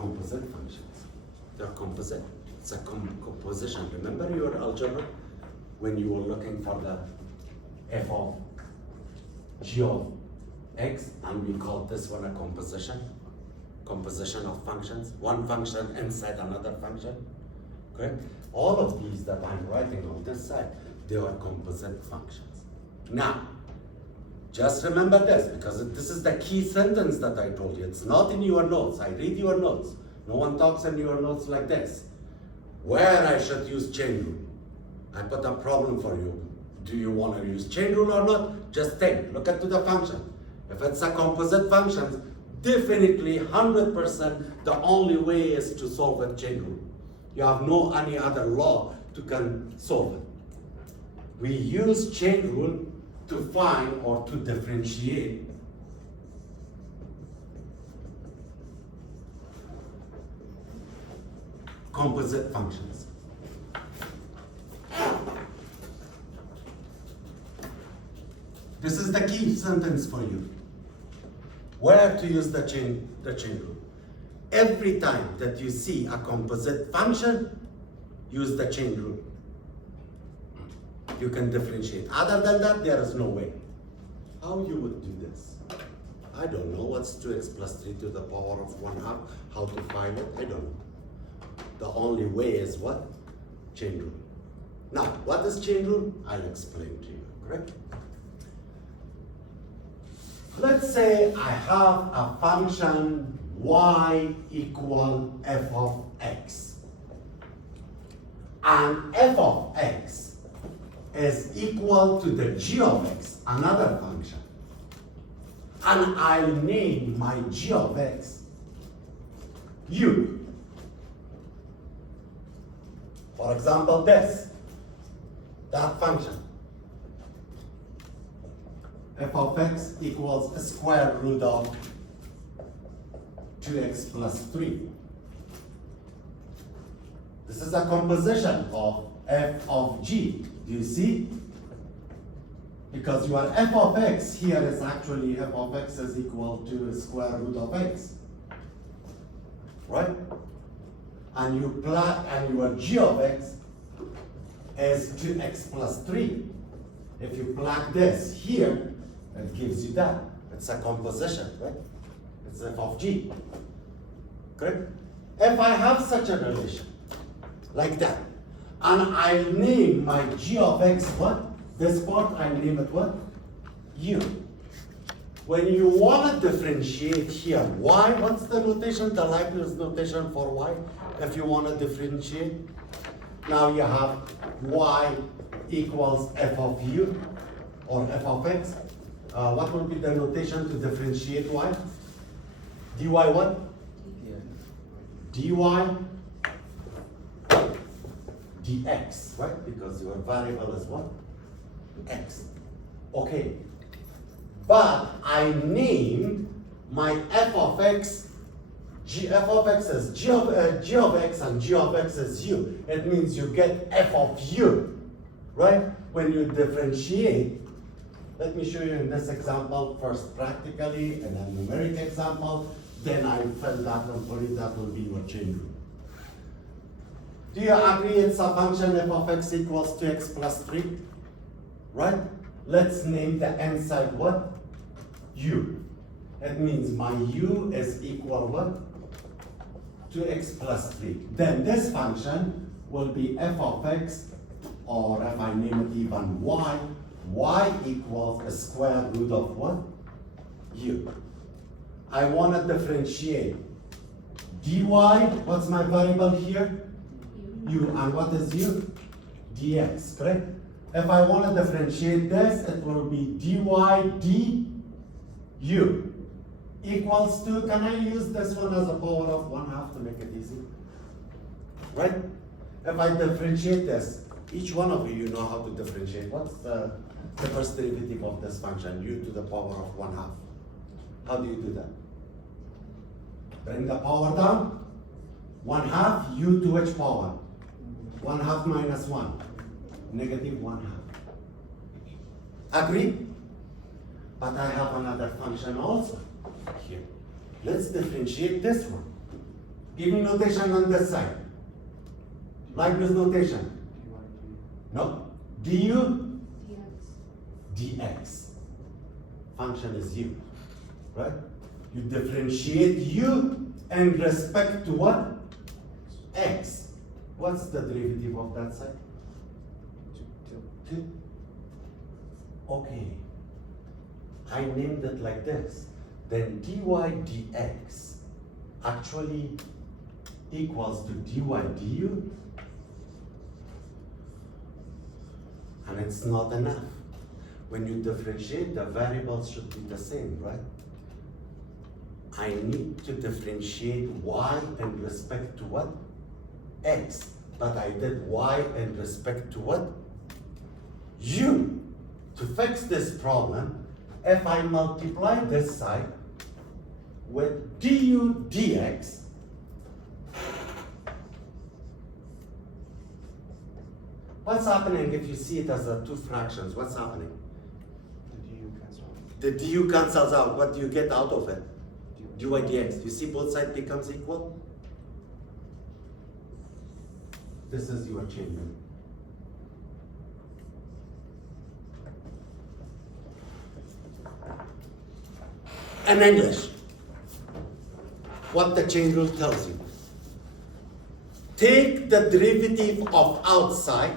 composite functions. They're composite. It's a composition. Remember your algebra when you were looking for the f of g of x, and we called this one a composition? Composition of functions, one function inside another function, correct? All of these that I'm writing on this side, they are composite functions. Now, just remember this, because this is the key sentence that I told you. It's not in your notes. I read your notes. No one talks in your notes like this. Where I should use chain rule. I put a problem for you. Do you want to use chain rule or not? Just think, look at the function. If it's a composite function, definitely 100% the only way is to solve with chain rule. You have no any other law to can solve it. We use chain rule to find or to differentiate composite functions. This is the key sentence for you. Where to use the chain rule. Every time that you see a composite function, use the chain rule. You can differentiate. Other than that, there is no way. How you would do this? I don't know. What's 2x plus 3 to the power of 1/2? How to find it? I don't know. The only way is what? Chain rule. Now, what is chain rule? I'll explain to you, correct? Let's say I have a function y equal f of x. And f of x is equal to the g of x, another function. And I name my g of x u. For example, that function. F of x equals a square root of 2x plus 3. This is a composition of f of g. Do you see? Because your f of x here is actually f of x is equal to the square root of x. Right? And you plug, and your g of x is 2x plus 3. If you plug this here, it gives you that. It's a composition, right? It's f of g. Correct? If I have such a relation, like that, and I name my g of x what? This part I name it what? U. When you want to differentiate here, y, what's the notation, the Leibniz notation for y? If you want to differentiate, now you have y equals f of u, or f of x. What will be the notation to differentiate y? dy what? dy dx, right? Because your variable is what? X. Okay. But I named my f of x, f of x is g of x and g of x is u. It means you get f of u, right? When you differentiate, let me show you in this example first practically, and a numeric example, then I fill that one for you, that will be your chain rule. Do you agree it's a function f of x equals 2x plus 3? Right? Let's name the inside what? U. It means my u is equal what? 2x plus 3. Then this function will be f of x, or if I name it even y equals a square root of what? U. I want to differentiate dy, what's my variable here? U, and what is u? Dx, correct? If I want to differentiate this, it will be dy du equals to, can I use this one as a power of 1/2 to make it easy? Right? If I differentiate this, each one of you know how to differentiate. What's the first derivative of this function, u to the power of 1/2? How do you do that? Bring the power down. 1/2 u to which power? 1/2 minus 1. Negative 1/2. Agree? But I have another function also here. Let's differentiate this one. Give me notation on this side. Leibniz notation. No? du dx. Function is u, right? You differentiate u in respect to what? X. What's the derivative of that side? 2. Okay. I named it like this. Then dy dx actually equals to dy du. And it's not enough. When you differentiate, the variables should be the same, right? I need to differentiate y in respect to what? X. But I did y in respect to what? U. To fix this problem, if I multiply this side with du dx, what's happening if you see it as two fractions? What's happening? The du cancels out. What do you get out of it? dy dx. You see both sides becomes equal? This is your chain rule. In English, what the chain rule tells you. Take the derivative of outside,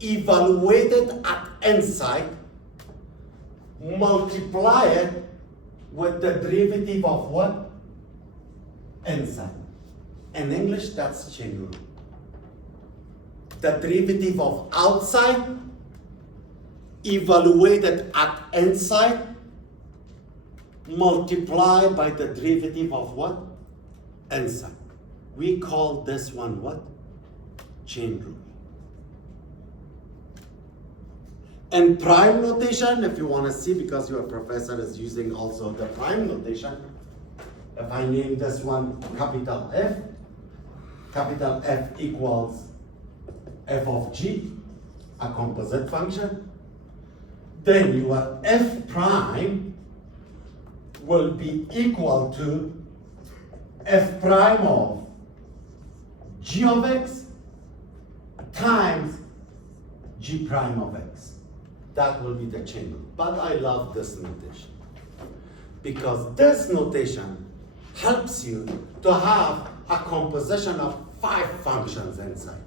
evaluate it at inside, multiply it with the derivative of what? Inside. In English, that's chain rule. The derivative of outside, evaluate it at inside, multiply by the derivative of what? Inside. We call this one what? Chain rule. And prime notation, if you want to see, because your professor is using also the prime notation, if I name this one capital F equals f of g, a composite function, then your f prime will be equal to f prime of g of x times g prime of x. That will be the chain rule. But I love this notation because this notation helps you to have a composition of 5 functions inside.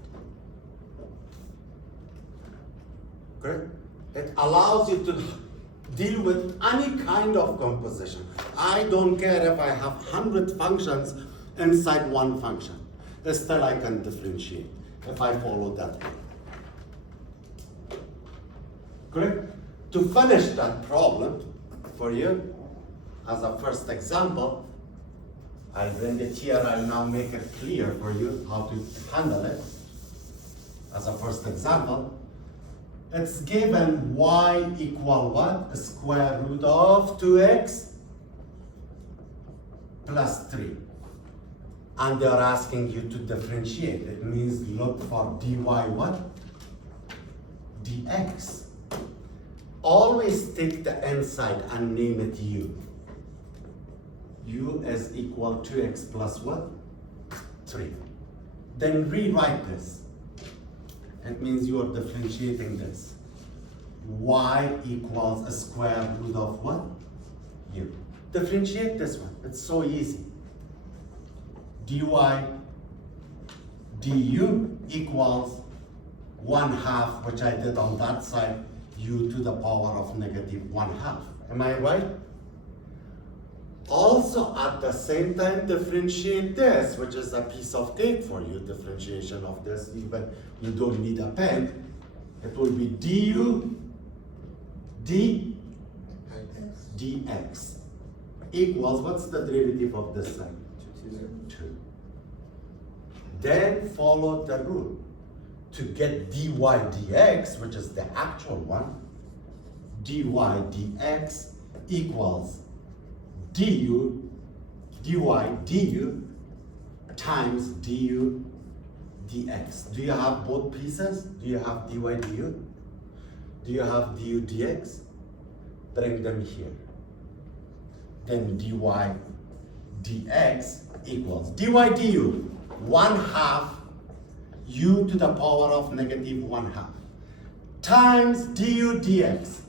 Correct? It allows you to deal with any kind of composition. I don't care if I have 100 functions inside one function. Still I can differentiate if I follow that way. Correct? To finish that problem for you, as a first example, I'll bring it here. I'll now make it clear for you how to handle it. As a first example, it's given y equal what? A square root of 2x plus 3. And they're asking you to differentiate. It means look for dy what? dx. Always take the inside and name it u. U is equal to x plus what? 3. Then rewrite this. It means you are differentiating this. Y equals a square root of what? U. Differentiate this one. It's so easy. dy du equals 1/2, which I did on that side, u to the power of negative 1/2. Am I right? Also, at the same time, differentiate this, which is a piece of cake for you. Differentiation of this, even you don't need a pen. It will be du dx equals, what's the derivative of this side? 2. Then follow the rule. To get dy dx, which is the actual one, dy dx equals du times du dx. Do you have both pieces? Do you have dy du? Do you have du dx? Bring them here. Then dy dx equals dy du 1/2 u to the power of negative 1/2 times du dx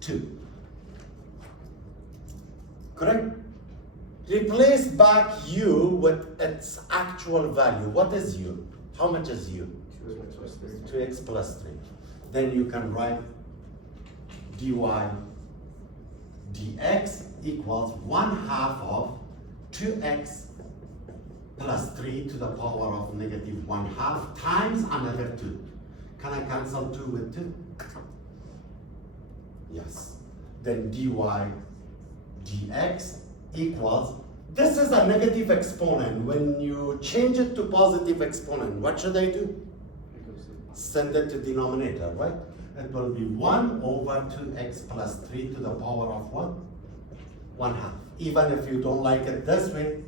2. Correct? Replace back u with its actual value. What is u? How much is u? 2x plus 3. Then you can write dy dx equals 1/2 of 2x plus 3 to the power of negative 1/2 times another 2. Can I cancel 2 with 2? Yes. Then dy dx equals, this is a negative exponent. When you change it to positive exponent, what should I do? Send it to denominator, right? It will be 1 over 2x plus 3 to the power of what? 1/2. Even if you don't like it this way,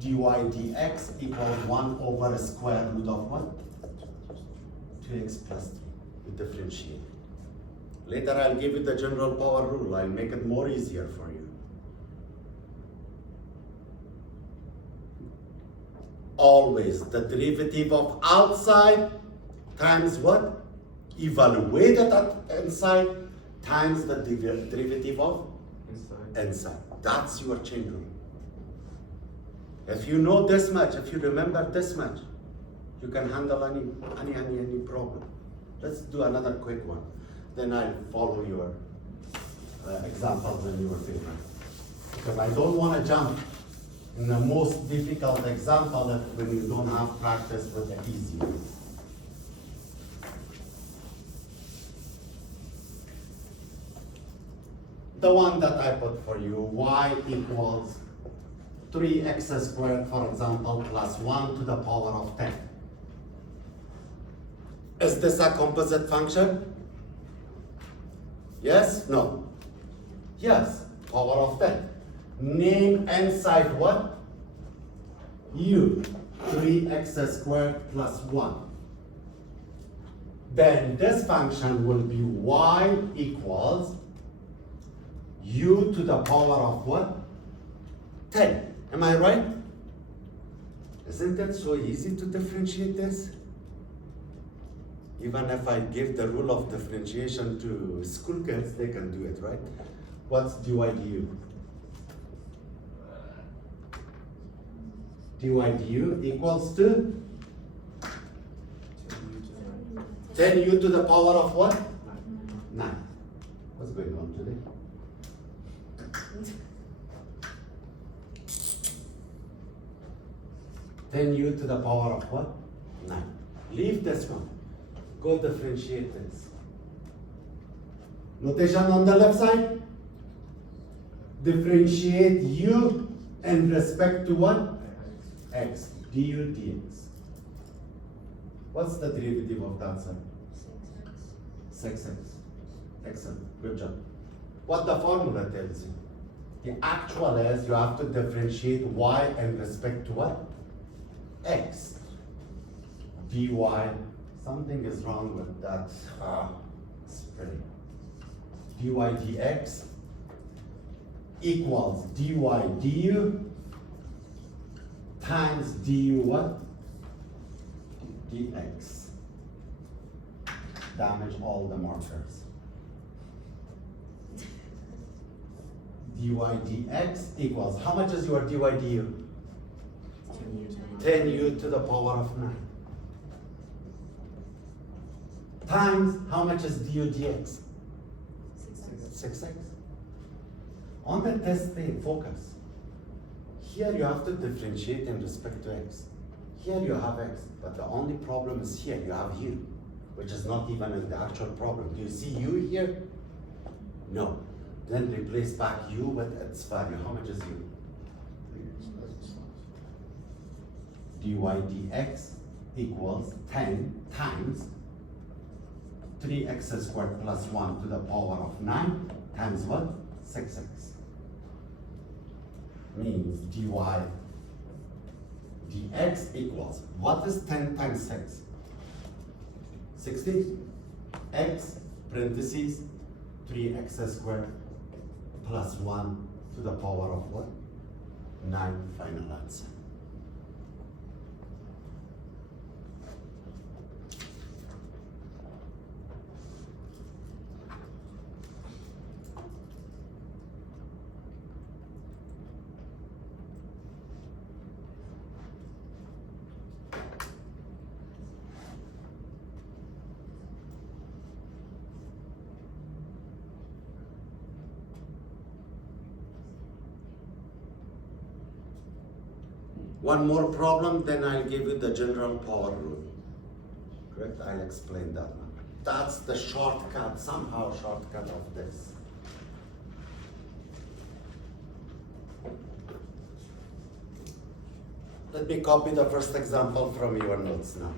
dy dx equals 1 over square root of what? 2x plus 3. You differentiate. Later I'll give you the general power rule. I'll make it more easier for you. Always the derivative of outside times what? Evaluated at inside times the derivative of inside. That's your chain rule. If you know this much, if you remember this much, you can handle any problem. Let's do another quick one. Then I'll follow your examples in your favor. Because I don't want to jump in the most difficult example when you don't have practice with the easy one. The one that I put for you, y equals 3x squared, for example, plus 1 to the power of 10. Is this a composite function? Yes? No? Yes, power of 10. Name inside what? U, 3x squared plus 1. Then this function will be y equals u to the power of what? 10. Am I right? Isn't it so easy to differentiate this? Even if I give the rule of differentiation to school kids, they can do it, right? What's dy du? Dy du equals to 10u to the power of what? 9. What's going on today? 10u to the power of what? 9. Leave this one. Go differentiate this. Notation on the left side. Differentiate u in respect to what? X. Du dx. What's the derivative of that side? 6x. Excellent. Good job. What the formula tells you? The actual is you have to differentiate y in respect to what? X. dy. Something is wrong with that spelling. Dy dx equals dy du times du what? dx. Damage all the markers. Dy dx equals, how much is your dy du? 10u to the power of 9. Times, how much is du dx? 6x. On the test thing, focus. Here you have to differentiate in respect to x. Here you have x, but the only problem is here you have u, which is not even in the actual problem. Do you see u here? No. Then replace back u with its value. How much is u? Dy dx equals 10 times 3x squared plus 1 to the power of 9 times what? 6x. Means dy dx equals, what is 10 times 6? 60. X parentheses 3x squared plus 1 to the power of what? 9 final answer. One more problem, then I'll give you the general power rule. Correct? I'll explain that now. That's the shortcut, somehow shortcut of this. Let me copy the first example from your notes now.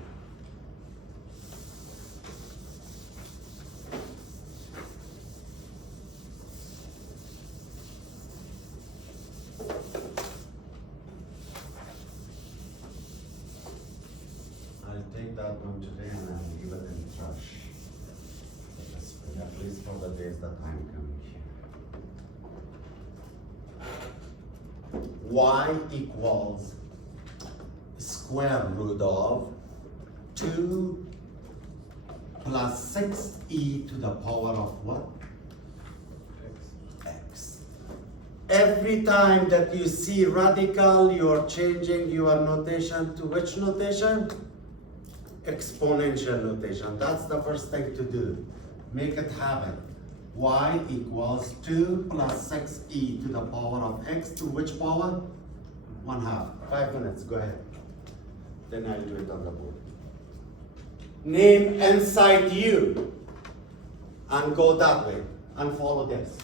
Take that one today and I'll leave it in the trash. At least for the days that I'm coming here. Y equals square root of 2 plus 6e to the power of what? X. Every time that you see radical, you're changing your notation to which notation? Exponential notation. That's the first thing to do. Make it happen. Y equals 2 plus 6e to the power of x to which power? 1/2. 5 minutes, go ahead. Then I'll do it on the board. Name inside U and go that way and follow this.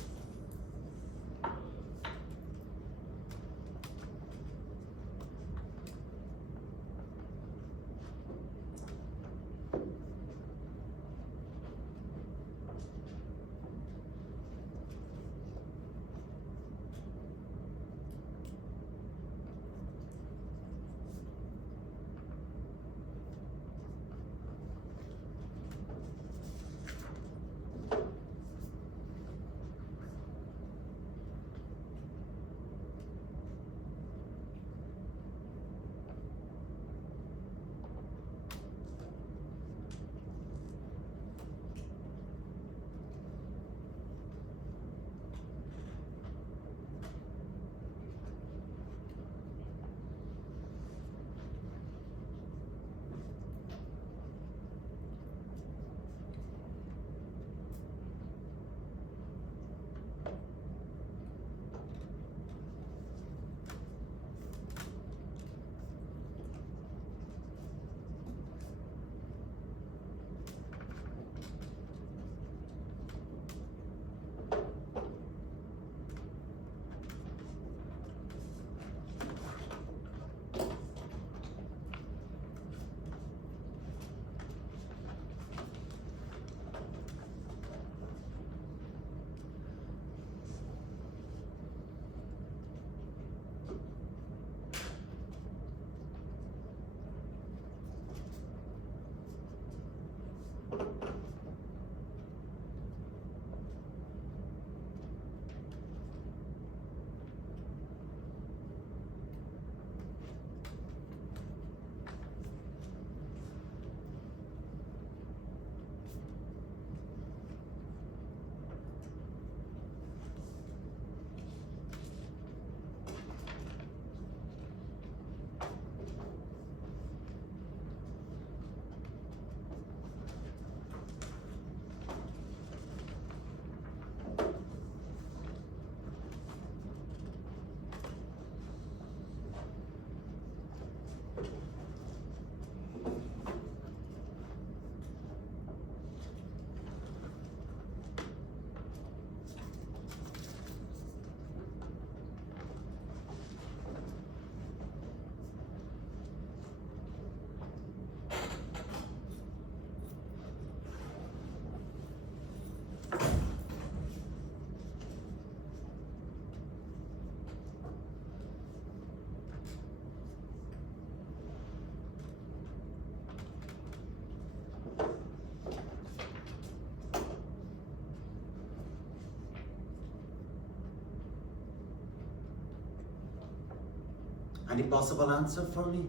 Any possible answer for me?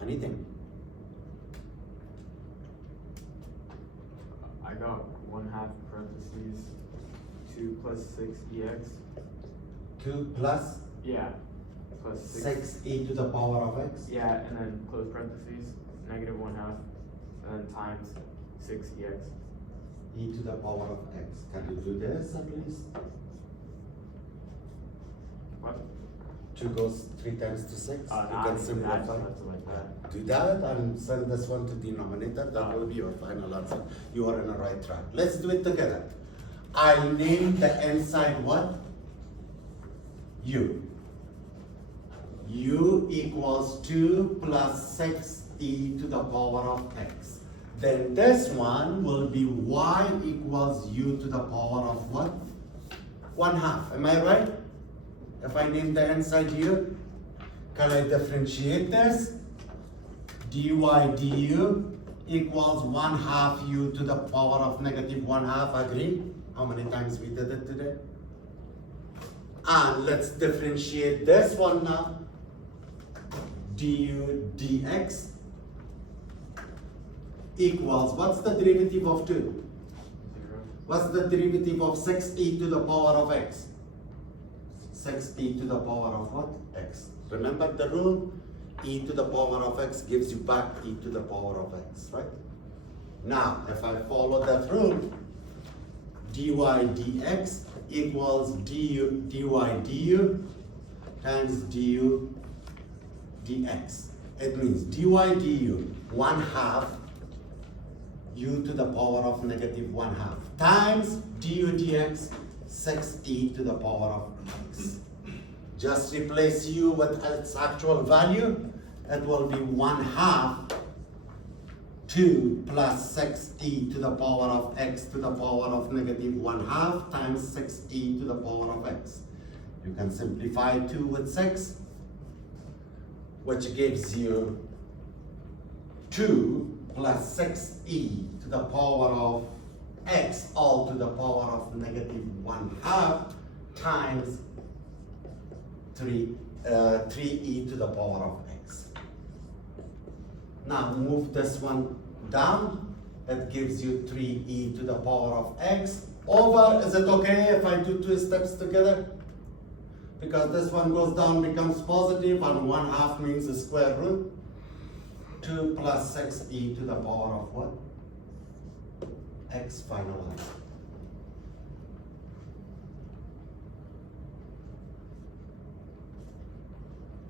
Anything? I got 1/2 parentheses 2 plus 6 ex. 2 plus Yeah. Plus 6e to the power of x. Yeah, and then close parentheses, negative 1/2, and then times 6 ex. E to the power of x. Can you do this at least? What? 2 goes 3 times to 6. You I can do simplify. that, so that's like that. Do that and send this one to denominator. That will be your final answer. You are on the right track. Let's do it together. I'll name the inside what? U. U equals 2 plus 6e to the power of x. Then this one will be y equals u to the power of what? 1/2. Am I right? If I name the inside here, can I differentiate this? dy du equals 1/2 u to the power of negative 1/2. Agree? How many times we did it today? And let's differentiate this one now. Du dx equals, what's the derivative of 2? 0. What's the derivative of 6e to the power of x? 6e to the power of what? X. Remember the rule? E to the power of x gives you back e to the power of x, right? Now, if I follow that rule, dy dx equals dy du times du dx. It means dy du 1/2 u to the power of negative 1/2 times du dx 6e to the power of x. Just replace u with its actual value. It will be 1/2 2 plus 6e to the power of x to the power of negative 1/2 times 6e to the power of x. You can simplify 2 with 6, which gives you 2 plus 6e to the power of x all to the power of negative 1/2 times 3e to the power of x. Now move this one down. That gives you 3e to the power of x over, is it okay if I do 2 steps together? Because this one goes down, becomes positive, and 1/2 means the square root. 2 plus 6e to the power of what? X final answer.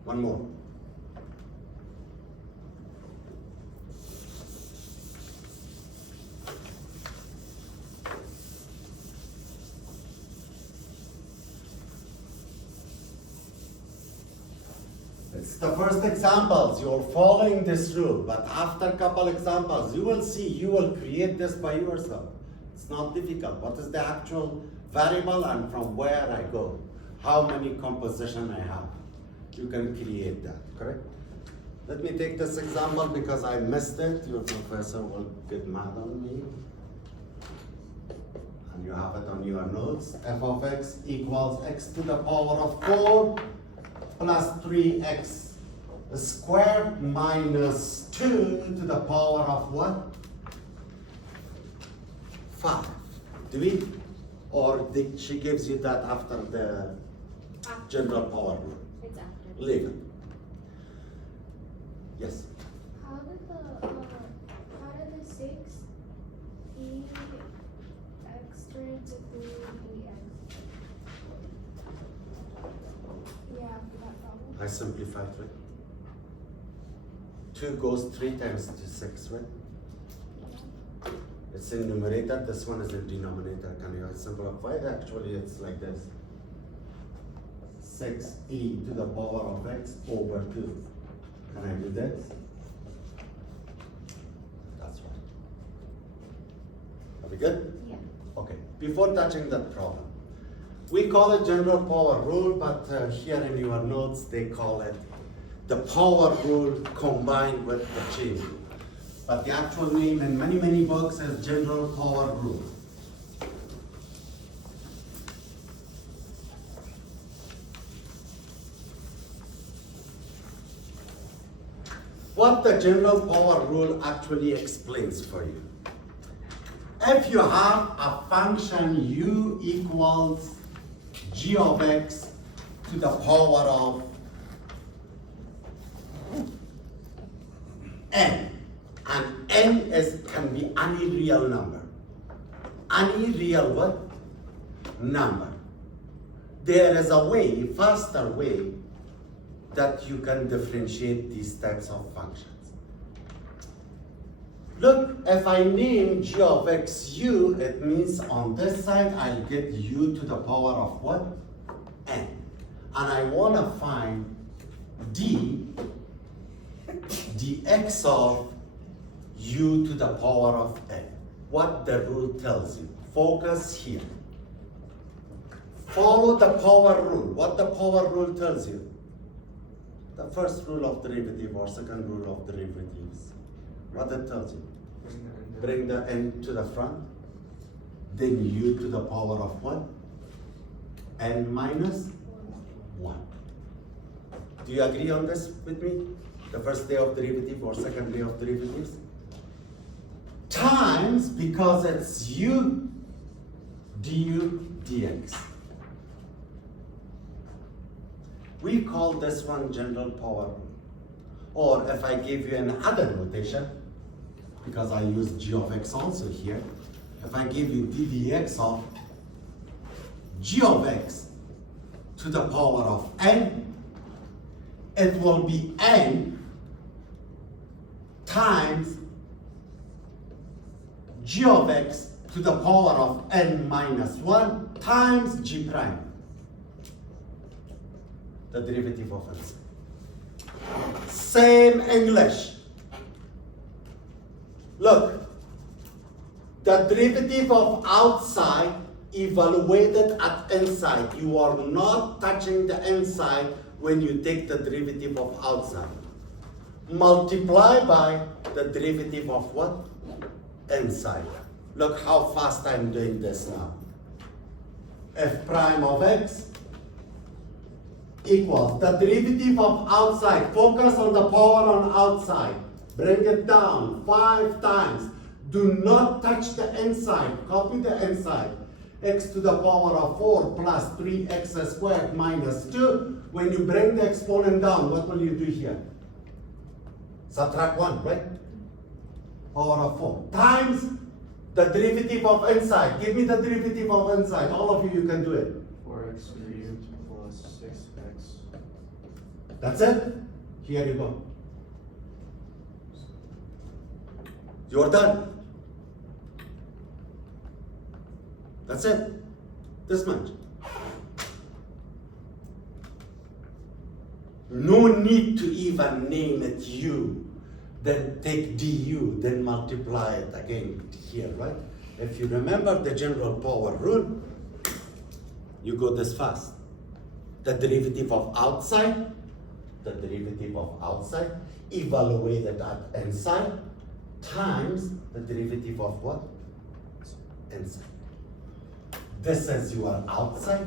One more. It's the first examples. You're following this rule, but after a couple examples, you will see, you will create this by yourself. It's not difficult. What is the actual variable and from where I go? How many composition I have? You can create that, correct? Let me take this example because I missed it. Your professor will get mad on me. And you have it on your notes. F of x equals x to the power of 4 plus 3x squared minus 2 to the power of what? 5. Do we? Or she gives you that after the general power rule? It's after. Leave it. Yes? How did the 6 x turn to 3ex? Yeah, after that problem. I simplified, right? 2 goes 3 times to 6, right? Yeah. It's in numerator, this one is in denominator. Can you simplify it? Actually, it's like this. 6e to the power of x over 2. Can I do this? That's right. Are we good? Yeah. Okay, before touching that problem, we call it general power rule, but here in your notes, they call it the power rule combined with the chain rule. But the actual name in many books is general power rule. what the general power rule actually explains for you. If you have a function u equals g of x to the power of n, and n can be any real number. Any real what? Number. There is a way, faster way, that you can differentiate these types of functions. Look, if I name g of x u, it means on this side I'll get u to the power of what? N. And I want to find dx of u to the power of n. What the rule tells you. Focus here. Follow the power rule. What the power rule tells you. The first rule of derivative or second rule of derivatives. What it tells you. Bring the n to the front. Then u to the power of what? N minus 1. Do you agree on this with me? The first day of derivative or second day of derivatives? Times, because it's u du dx. We call this one general power rule. Or if I give you another notation, because I use g of x also here, if I give you ddx of g of x to the power of n, it will be n times g of x to the power of n minus 1 times g prime, the derivative of n. Same English. Look, the derivative of outside evaluated at inside. You are not touching the inside when you take the derivative of outside. Multiply by the derivative of what? Inside. Look how fast I'm doing this now. F prime of x equals the derivative of outside. Focus on the power on outside. Bring it down 5 times. Do not touch the inside. Copy the inside. X to the power of 4 plus 3x squared minus 2. When you bring the exponent down, what will you do here? Subtract 1, right? Power of 4 times the derivative of inside. Give me the derivative of inside. All of you can do it. 4x cubed. Plus 6x. That's it. Here you go. You're done. That's it. This much. No need to even name it u. Then take du, then multiply it again here, right? If you remember the general power rule, you go this fast. The derivative of outside, evaluated at inside, times the derivative of what? Inside. This is your outside,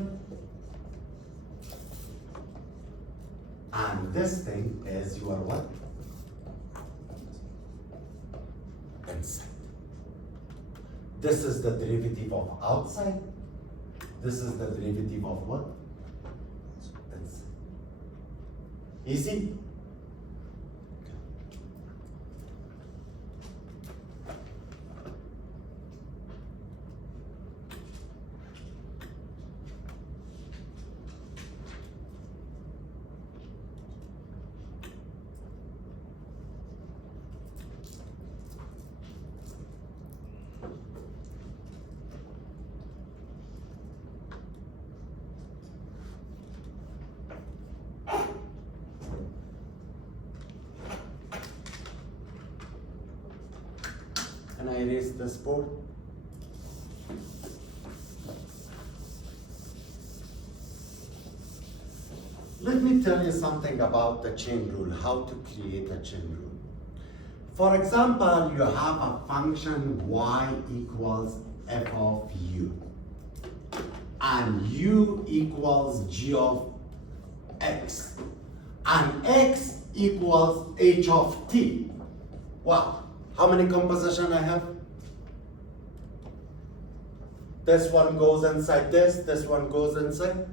and this thing is your what? Inside. This is the derivative of outside. This is the derivative of what? Inside. Easy? Can I erase this board? Let me tell you something about the chain rule, how to create a chain rule. For example, you have a function y equals f of u, and u equals g of x. and x equals h of t. Wow, how many composition I have? This one goes inside this one goes inside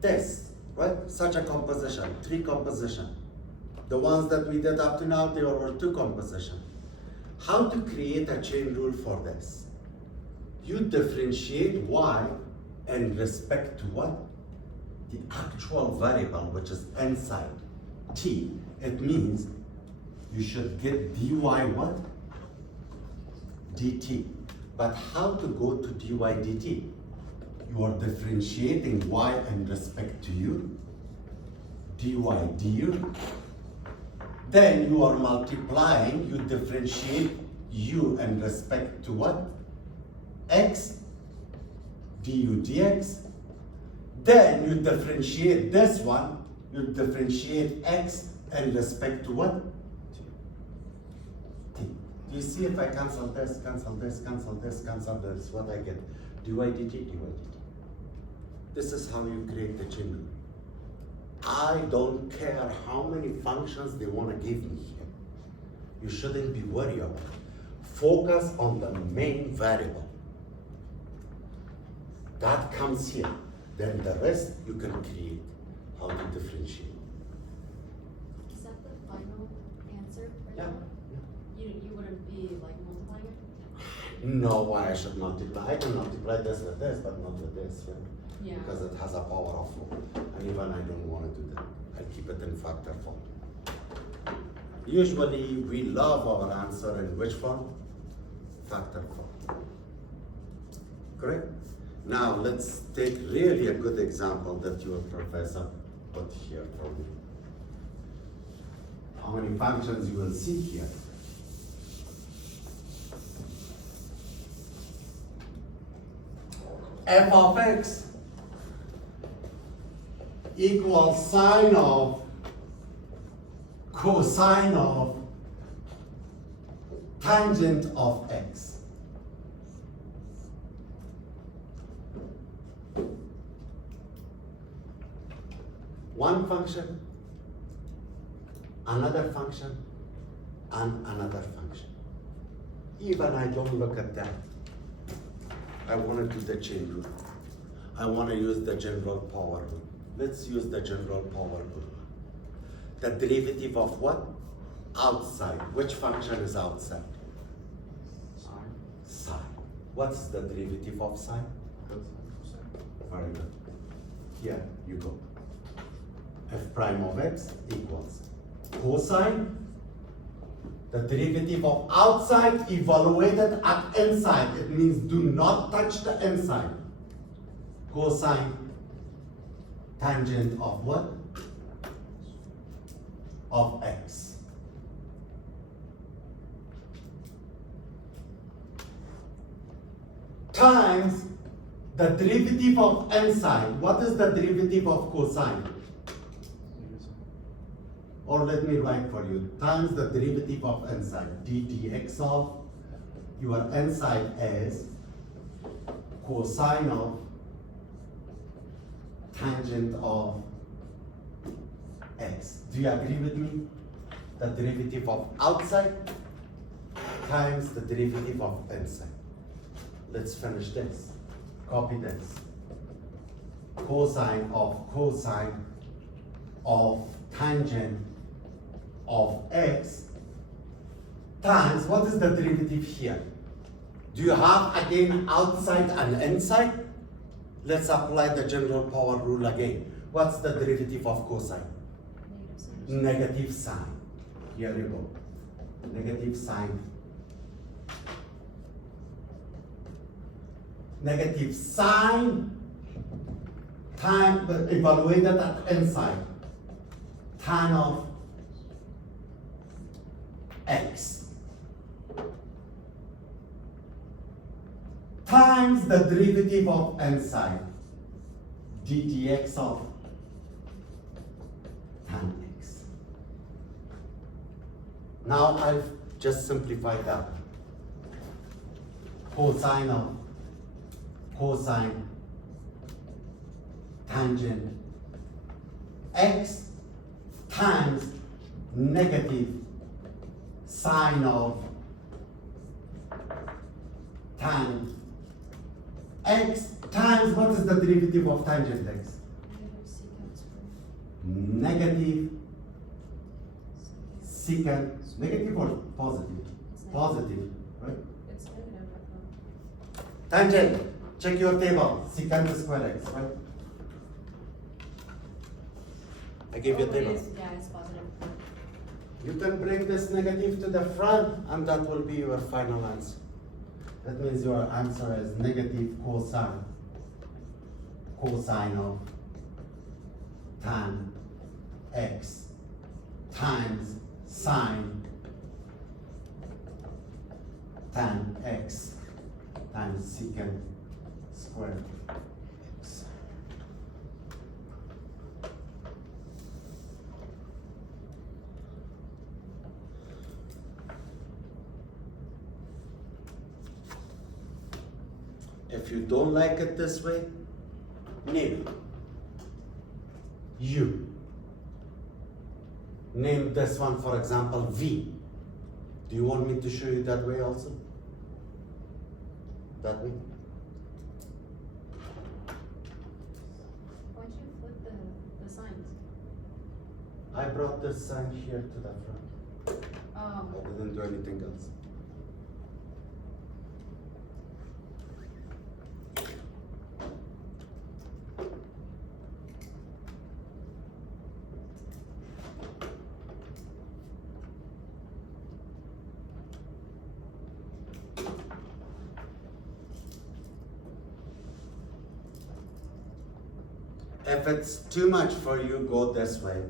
this, right? Such a composition, 3 composition. The ones that we did up to now, they were 2 composition. How to create a chain rule for this? You differentiate y in respect to what? The actual variable, which is inside t. It means you should get dy what? dt. But how to go to dy dt? You are differentiating y in respect to u, dy du. Then you are multiplying, you differentiate u in respect to what? X, du dx. Then you differentiate this one, you differentiate x in respect to what? T. Do you see if I cancel this, cancel this, cancel this, cancel this, what I get? dy dt, dy dt. This is how you create the chain rule. I don't care how many functions they want to give me here. You shouldn't be worried about it. Focus on the main variable. That comes here. Then the rest you can create. How to differentiate. Is that the final answer right Yeah. now? You wouldn't be like multiplying it? No, why I should multiply? I can multiply this with this, but not with this, right? Yeah. Because it has a power of 4. And even I don't want to do that. I keep it in factor form. Usually we love our answer in which form? Factor form. Correct? Now let's take really a good example that your professor put here for me. How many functions you will see here? F of x equals sine of cosine of tangent of x. One function, another function, and another function. Even I don't look at that. I want to do the chain rule. I want to use the general power rule. Let's use the general power rule. The derivative of what? Outside. Which function is outside? Sine. Sine. What's the derivative of sine? Cosine. Very good. Here you go. F prime of x equals cosine. The derivative of outside evaluated at inside. It means do not touch the inside. Cosine tangent of what? Of x. Times the derivative of inside. What is the derivative of cosine? Or let me write for you. Times the derivative of inside. D dx of your inside is cosine of tangent of x. Do you agree with me? The derivative of outside times the derivative of inside. Let's finish this. Copy this. Cosine of tangent of x times, what is the derivative here? Do you have again outside and inside? Let's apply the general power rule again. What's the derivative of cosine? Negative sine. Here you go. Negative sine. Negative sine time evaluated at inside. Tan of x times the derivative of inside, d dx of tan x. Now I've just simplified that. Cosine of cosine tangent x times negative sine of tan x times, what is the derivative of tangent x? Negative secant, negative or positive? Positive, right? It's negative, Tangent, check your table, secant square x, right? I give you a table. Yeah, it's positive. You can bring this negative to the front and that will be your final answer. That means your answer is negative cosine of tan x times sine tan x times secant squared x. If you don't like it this way, name it. U. Name this one, for example, V. Do you want me to show you that way also? That way? Why'd you flip the signs? I brought this sign here to the front. I didn't do anything else. If it's too much for you, go this way.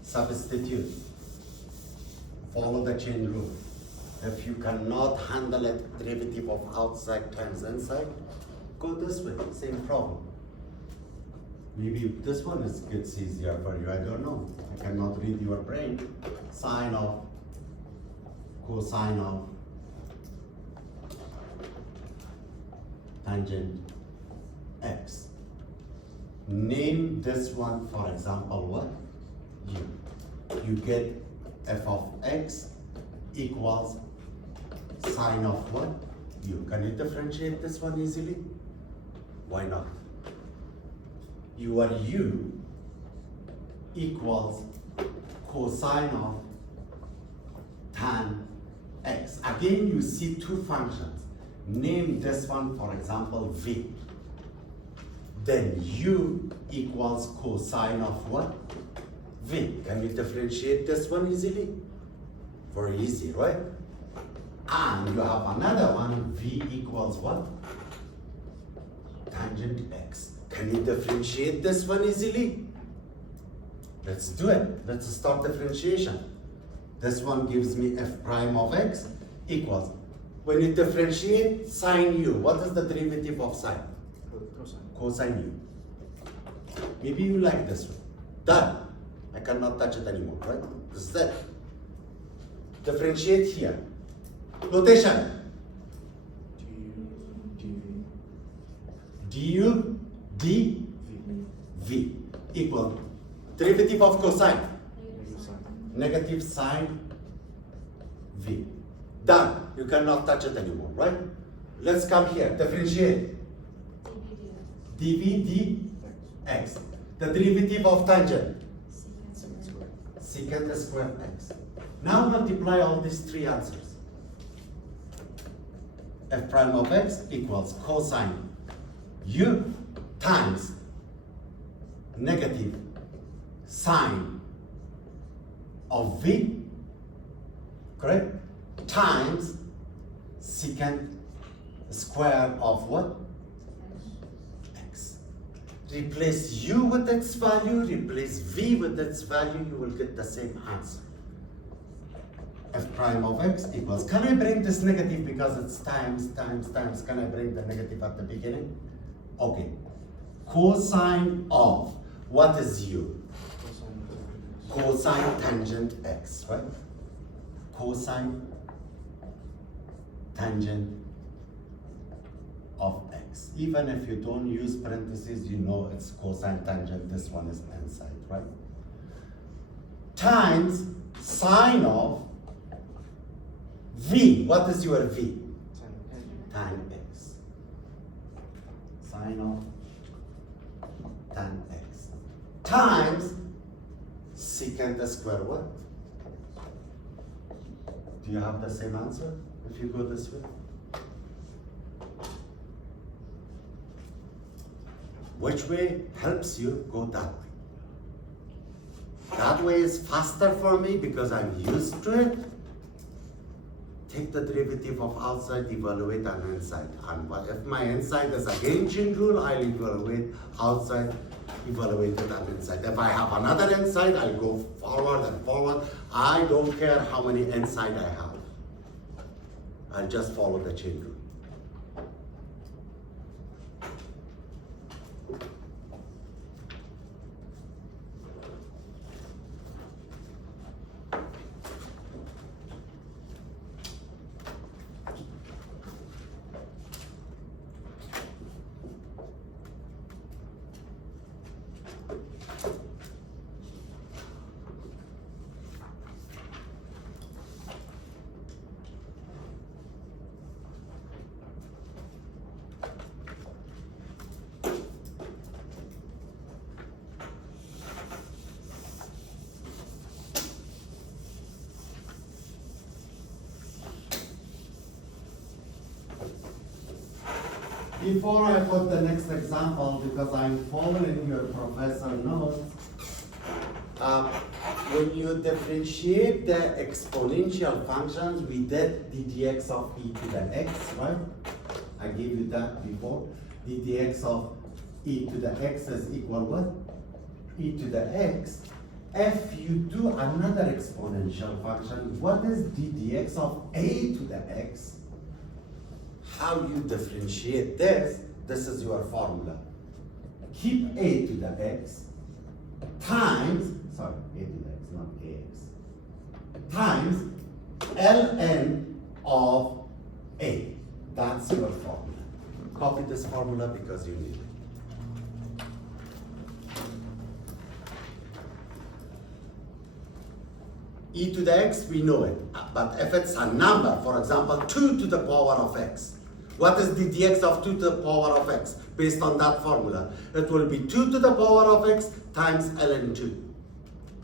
Substitute. Follow the chain rule. If you cannot handle it, derivative of outside times inside, go this way, same problem. Maybe this one gets easier for you, I don't know. I cannot read your brain. Sine of, cosine of, tangent x. Name this one, for example, what? U. You get f of x equals sine of what? U. Can you differentiate this one easily? Why not? Your U equals cosine of tan x. Again, you see two functions. Name this one, for example, V. Then U equals cosine of what? V. Can you differentiate this one easily? Very easy, right? And you have another one, V equals what? Tangent x. Can you differentiate this one easily? Let's do it. Let's start differentiation. This one gives me f prime of x equals. When you differentiate sine u, what is the derivative of sine? Cosine u. Maybe you like this one. Done. I cannot touch it anymore, right? This is it. Differentiate here. Notation. du dv equal derivative of cosine. Negative sine v. Done. You cannot touch it anymore, right? Let's come here. Differentiate. dv dx. The derivative of tangent. Secant square x. Now multiply all these three answers. F prime of x equals cosine u times negative sine of v, correct? Times secant square of what? X. Replace u with its value, replace v with its value, you will get the same answer. F prime of x equals, can I bring this negative because it's times, can I bring the negative at the beginning? Okay. Cosine of, what is u? Cosine tangent x, right? Cosine tangent of x. Even if you don't use parentheses, you know it's cosine tangent, this one is inside, right? times sine of v. What is your v? Tan x. Sine of tan x times secant square what? Do you have the same answer if you go this way? Which way helps you? Go that way. That way is faster for me because I'm used to it. Take the derivative of outside, evaluate on inside. And if my inside is again chain rule, I'll evaluate outside, evaluate it on inside. If I have another inside, I'll go forward and forward. I don't care how many inside I have. I'll just follow the chain rule. Before I put the next example, because I'm following your professor notes, when you differentiate the exponential functions, we did the dx of e to the x, right? I gave you that before. The dx of e to the x is equal what? E to the x. If you do another exponential function, what is the dx of a to the x? How you differentiate this is your formula. Keep a to the x times, sorry, a to the x, not ax, times ln of a. That's your formula. Copy this formula because you need it. E to the x, we know it. But if it's a number, for example, 2 to the power of x, what is the dx of 2 to the power of x? Based on that formula, it will be 2 to the power of x times ln 2.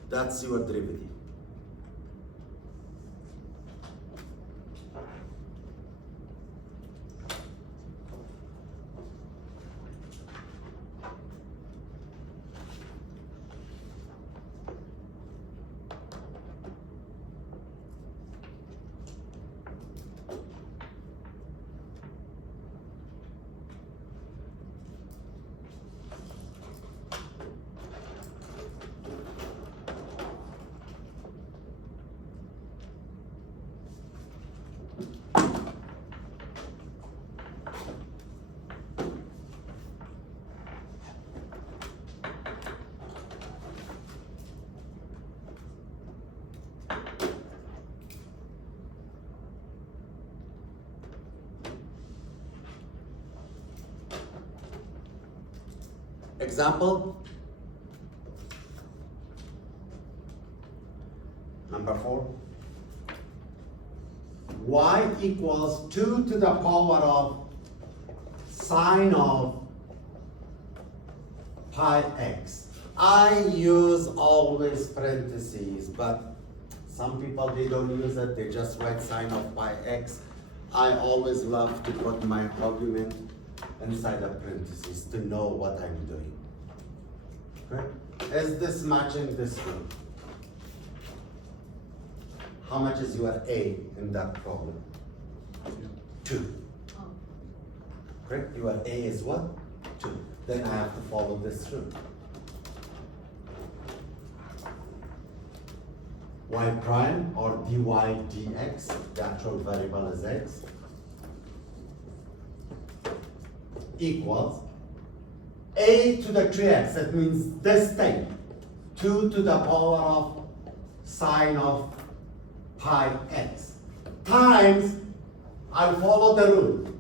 That's your derivative. Example number 4. Y equals 2 to the power of sine of pi x. I use always parentheses, but some people, they don't use it, they just write sine of pi x. I always love to put my argument inside the parentheses to know what I'm doing. Right? Is this matching this one? How much is your A in that problem? 2. Oh, Correct? Your A is what? 2. Then I have to follow this rule. Y prime or dy dx, the actual variable is x, equals a to the 3x, that means this thing, 2 to the power of sine of pi x, times, I'll follow the rule,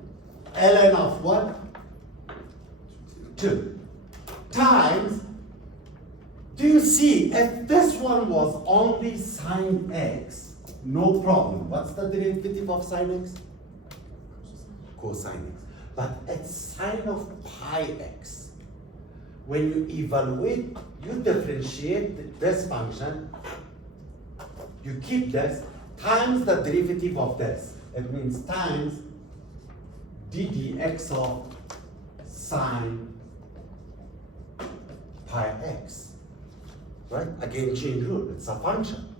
ln of what? 2, times Do you see, if this one was only sine x, no problem. What's the derivative of sine x? Cosine x. But it's sine of pi x. When you evaluate, you differentiate this function, you keep this, times the derivative of this. It means times d dx of sine pi x. Right? Again, chain rule, it's a function.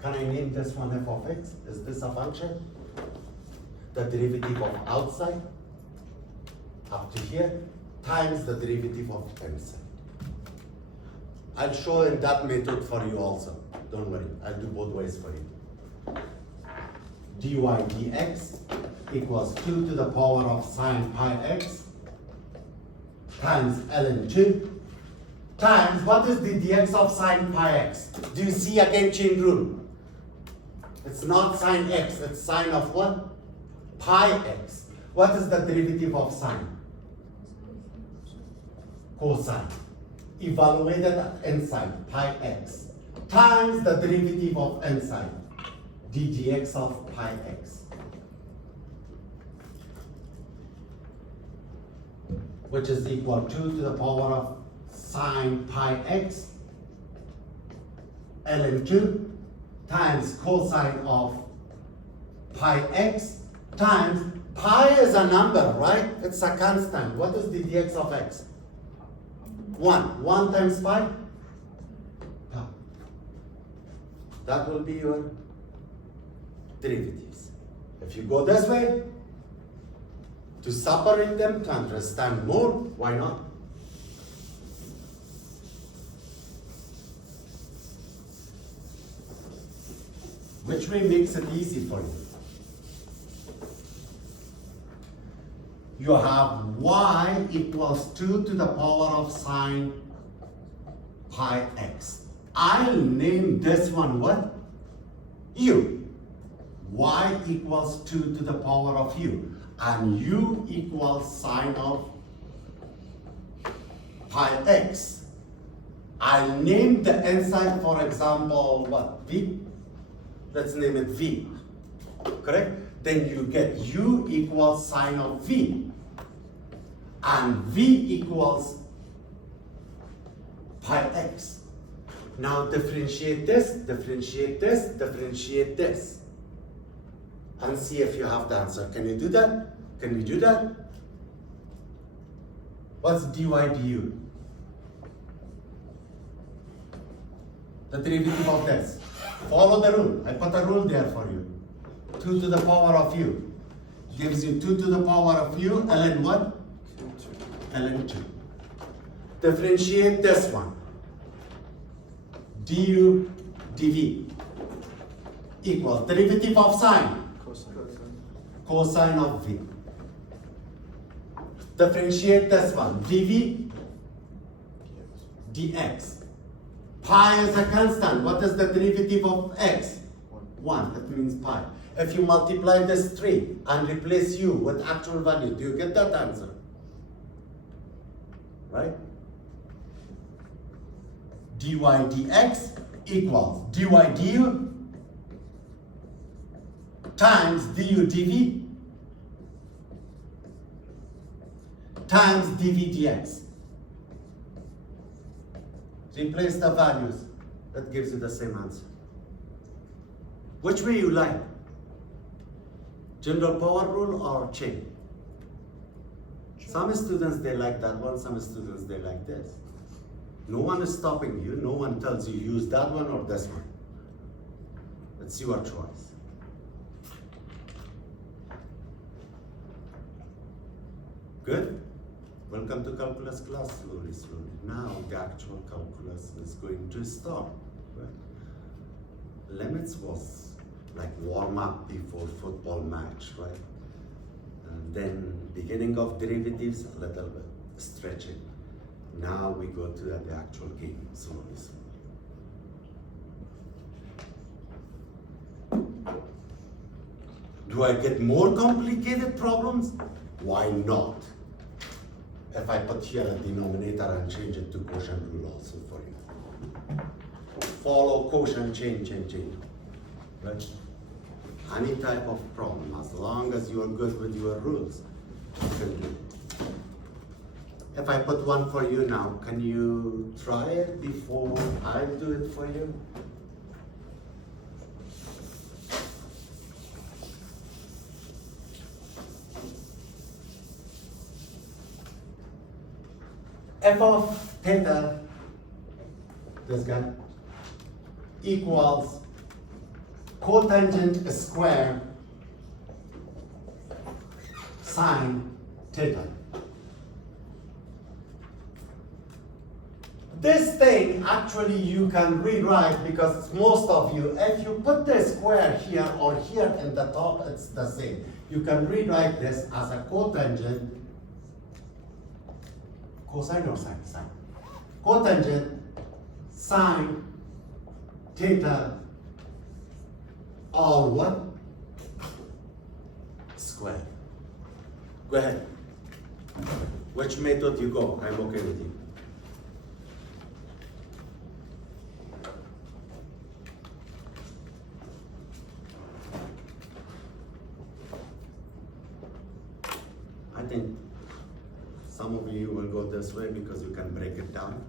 Can I name this one f of x? Is this a function? The derivative of outside, up to here, times the derivative of inside. I'll show in that method for you also. Don't worry, I'll do both ways for you. dy dx equals 2 to the power of sine pi x times ln 2 times, what is the dx of sine pi x? Do you see again chain rule? It's not sine x, it's sine of what? Pi x. What is the derivative of sine? Cosine. Evaluated inside, pi x. Times the derivative of inside, d dx of pi x. Which is equal to 2 to the power of sine pi x ln 2 times cosine of pi x times pi is a number, right? It's a constant. What is the dx of x? 1. 1 times pi? Pi. That will be your derivatives. If you go this way, to separate them, to understand more, why not? Which way makes it easy for you? You have y equals 2 to the power of sine pi x. I'll name this one what? U. Y equals 2 to the power of u. And u equals sine of pi x. I'll name the inside, for example, what? V? Let's name it V. Correct? Then you get u equals sine of V. And V equals pi x. Now differentiate this, differentiate this, differentiate this. And see if you have the answer. Can you do that? Can we do that? What's dy du? The derivative of this. Follow the rule. I put a rule there for you. 2 to the power of u. Gives you 2 to the power of u, ln what? ln 2. Differentiate this one. du dv equals derivative of sine. Cosine of v. Differentiate this one. dv dx. Pi is a constant. What is the derivative of x? 1. That means pi. If you multiply this 3 and replace u with actual value, do you get that answer? Right? dy dx equals dy du times du dv times dv dx. Replace the values. That gives you the same answer. Which way you like? General power rule or chain? Some students they like that one, some students they like this. No one is stopping you, no one tells you use that one or this one. It's your choice. Good? Welcome to calculus class, slowly, slowly. Now the actual calculus is going to start. Right? Limits was like warm up before football match, right? And then beginning of derivatives, a little bit stretching. Now we go to the actual game, slowly, slowly. Do I get more complicated problems? Why not? if I put here a denominator and change it to quotient rule also for you. Follow quotient, change. Right? Any type of problem, as long as you are good with your rules, you can do it. If I put one for you now, can you try it before I do it for you? F of theta, this guy, equals cotangent square sine theta. This thing actually you can rewrite because most of you, if you put the square here or here in the top, it's the same. You can rewrite this as a cotangent, cosine or sine? Sine. Cotangent sine theta all what? Square. Go ahead. Which method you go? I'm okay with you. I think some of you will go this way because you can break it down.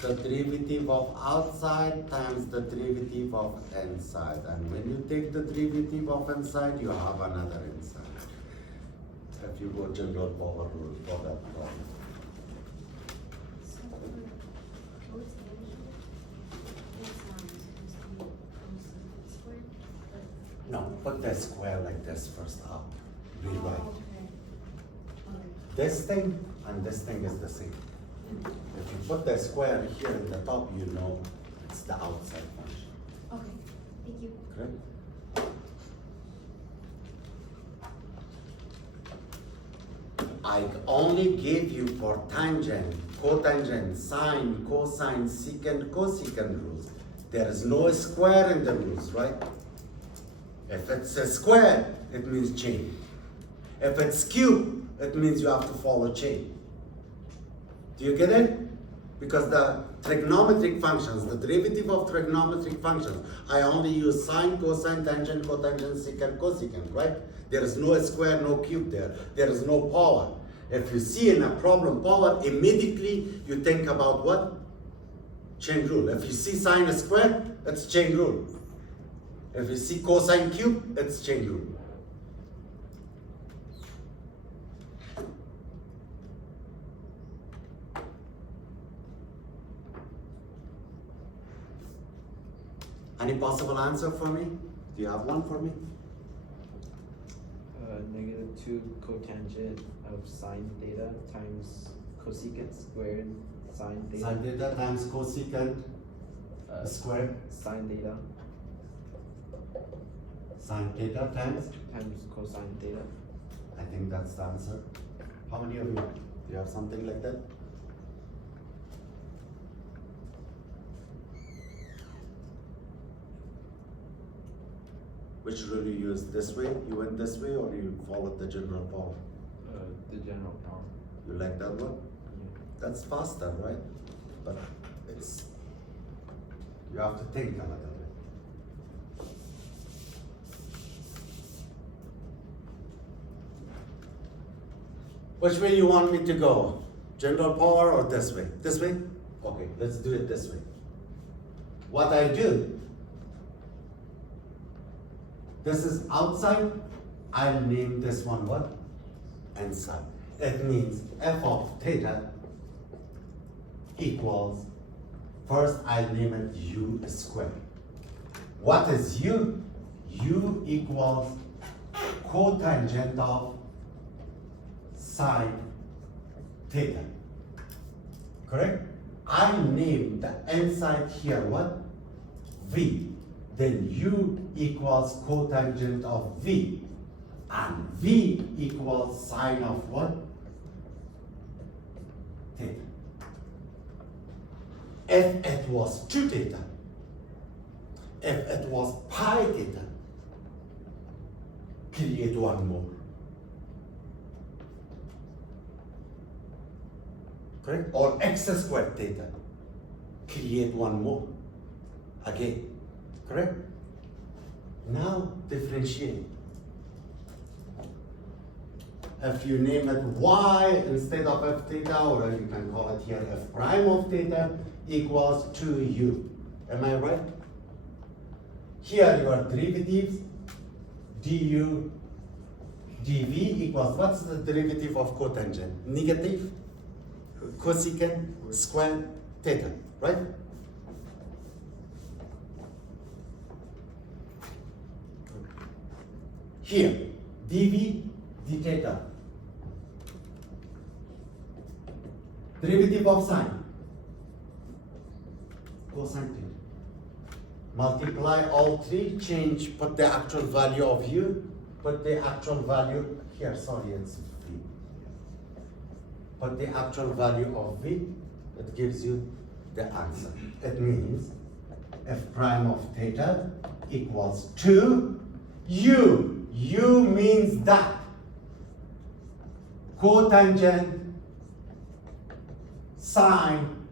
The derivative of outside times the derivative of inside. And when you take the derivative of inside, you have another inside. If you go general power rule for that problem. So for cotangent, it's supposed to be cosine squared, but. No, put the square like this first up. Rewrite. Oh, okay. This thing and this thing is the same. If you put the square here in the top, you know it's the outside function. Okay, thank you. Correct? I only gave you for tangent, cotangent, sine, cosine, secant, cosecant rules. There is no square in the rules, right? If it's a square, it means chain. If it's cube, it means you have to follow chain. Do you get it? Because the trigonometric functions, the derivative of trigonometric functions, I only use sine, cosine, tangent, cotangent, secant, cosecant, right? There is no square, no cube there. There is no power. If you see in a problem power, immediately you think about what? Chain rule. If you see sine square, it's chain rule. If you see cosine cube, it's chain rule. Any possible answer for me? Do you have one for me? -2 cotangent of sine theta times cosecant squared sine theta. Sine theta times cosecant squared. Sine theta Sine theta times. times cosine theta. I think that's the answer. How many of you? Do you have something like that? Which rule you use? This way? You went this way or you followed the general power? The general power. You like that one? Yeah. That's faster, right? But it's, you have to think a little bit. Which way you want me to go? General power or this way? This way? Okay, let's do it this way. What I do, this is outside, I'll name this one what? Inside. It means f of theta equals, first I'll name it u squared. What is u? U equals cotangent of sine theta. Correct? I name the inside here what? V. Then u equals cotangent of v. And v equals sine of what? Theta. If it was 2 theta, if it was pi theta, create one more. Correct? Or x squared theta, create one more. Again, correct? Now differentiate. If you name it y instead of f theta, or you can call it here f prime of theta, equals 2u. Am I right? Here your derivatives, du, dv equals, what's the derivative of cotangent? Negative cosecant square theta, right? Here, dv d theta. Derivative of sine, cosine theta. Multiply all three, change, put the actual value of u, put the actual value here, sorry, it's v. Put the actual value of v, it gives you the answer. It means f prime of theta equals 2 u. U means that cotangent sine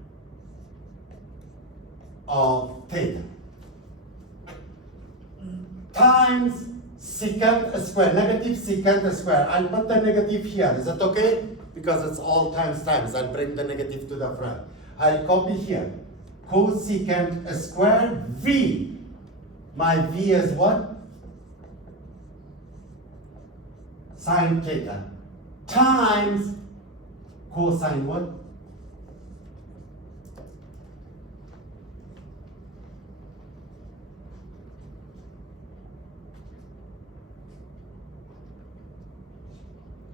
of theta times secant square, negative secant square. I'll put the negative here. Is that okay? Because it's all times. I'll bring the negative to the front. I'll copy here. Cosecant square v. My v is what? Sine theta times cosine what?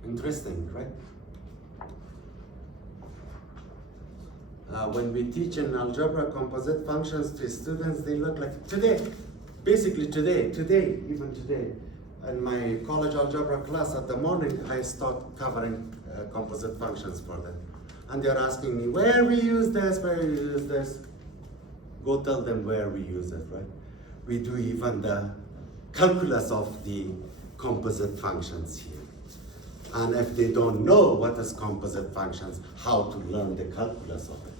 Interesting, right? When we teach in algebra composite functions to students, they look like today, basically today, even today. In my college algebra class at the morning, I start covering composite functions for them. And they're asking me, where we use this, where we use this. Go tell them where we use it, right? We do even the calculus of the composite functions here. And if they don't know what is composite functions, how to learn the calculus of it.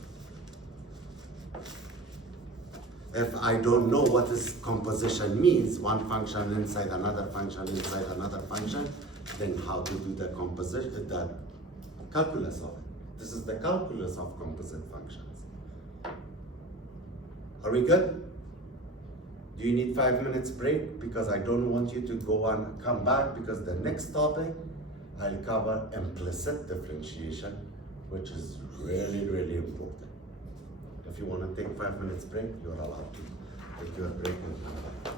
If I don't know what is composition means, one function inside another function inside another function, then how to do the composition, the calculus of it. This is the calculus of composite functions. Are we good? Do you need 5 minutes break? Because I don't want you to go and come back, because the next topic I'll cover implicit differentiation, which is really, really important. If you want to take 5 minutes break, you're allowed to take your break and come back.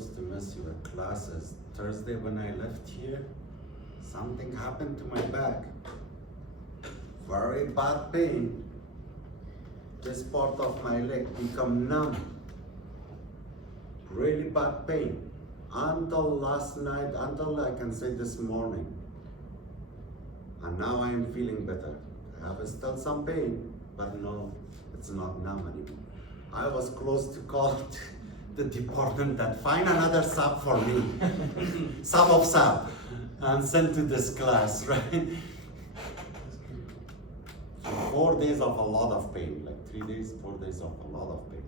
supposed to miss your classes. Thursday when I left here, something happened to my back. Very bad pain. This part of my leg become numb. Really bad pain. Until last night, until I can say this morning. And now I am feeling better. I have still some pain, but no, it's not numb anymore. I was close to call the department that find another sub for me. Sub of sub. And sent to this class, right? So 4 days of a lot of pain, like 3 days, 4 days of a lot of pain.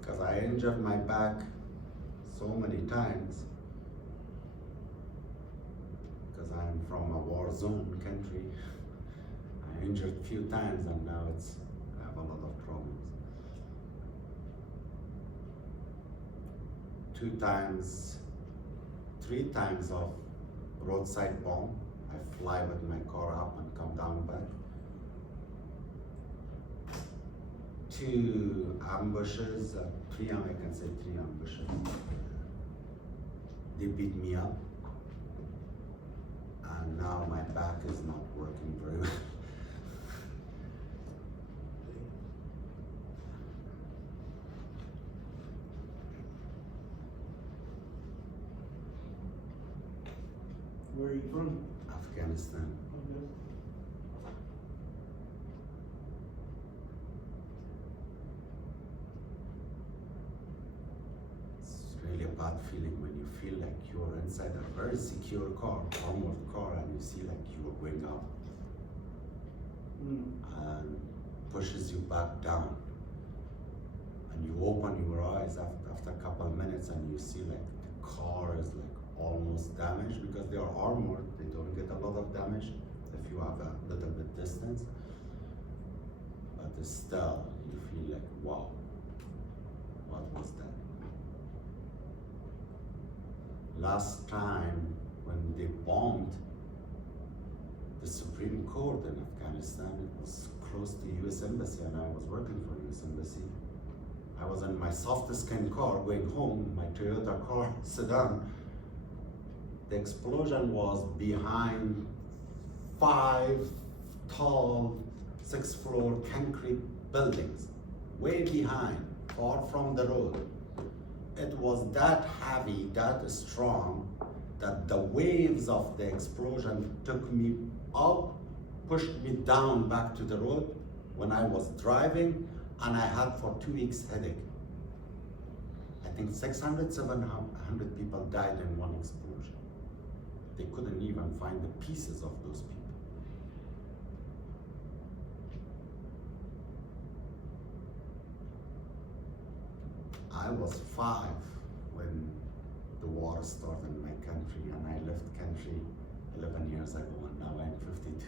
Because I injured my back so many times. Because I'm from a war zone country. I injured a few times and now I have a lot of problems. 2 times, 3 times of roadside bomb. I fly with my car up and come down back. 2 ambushes, 3, I can say 3 ambushes. They beat me up. And now my back is not working very well. Where are you from? Afghanistan. It's really a bad feeling when you feel like you're inside a very secure car, armored car, and you see like you're going up and pushes you back down. And you open your eyes after a couple of minutes and you see like the car is like almost damaged because they are armored. They don't get a lot of damage if you have a little bit distance. But still, you feel like, wow, what was that? Last time when they bombed the Supreme Court in Afghanistan, it was close to US Embassy and I was working for US Embassy. I was in my soft skin car going home, my Toyota car, sedan. The explosion was behind 5 tall, 6-floor concrete buildings, way behind, far from the road. It was that heavy, that strong, that the waves of the explosion took me up, pushed me down back to the road when I was driving, and I had for 2 weeks headache. I think 600, 700 people died in one explosion. They couldn't even find the pieces of those people. I was 5 when the war started in my country, and I left country 11 years ago, and now I'm 52.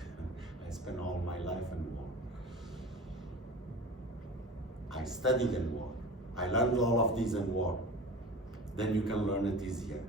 I spent all my life in war. I studied in war. I learned all of these in war. Then you can learn it easier.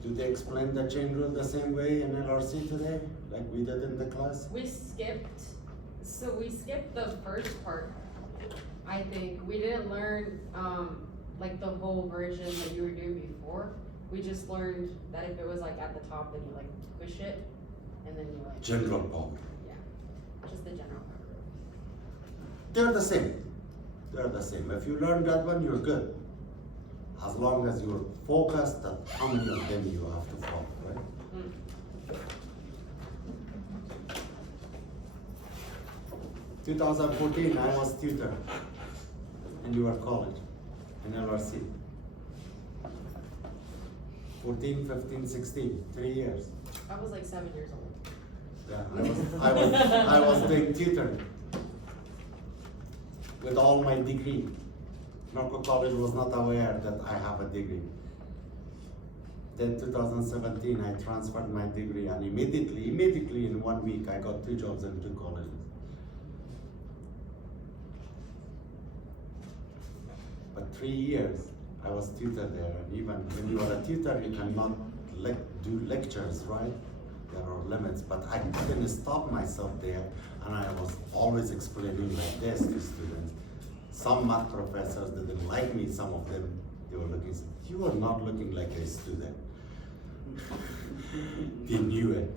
Do they explain the chain rule the same way in LRC today, like we did in the class? We skipped the first part. I think we didn't learn like the whole version that you were doing before. We just learned that if it was like at the top, then you like push it, and then you like General power. just the general part. They're the same. They're the same. If you learn that one, you're good. As long as you're focused on how many of them you have to follow, right? 2014, I was tutor in your college, in LRC. 14, 15, 16, 3 years. I was like 7 years old. Yeah, I was doing tutoring with all my degree. Norco College was not aware that I have a degree. Then 2017, I transferred my degree, and immediately in 1 week, I got 2 jobs in 2 colleges. But 3 years, I was tutor there, and even when you are a tutor, you cannot do lectures, right? There are limits, but I couldn't stop myself there, and I was always explaining like this to students. Some math professors didn't like me, some of them, they were looking, you are not looking like a student. They knew it.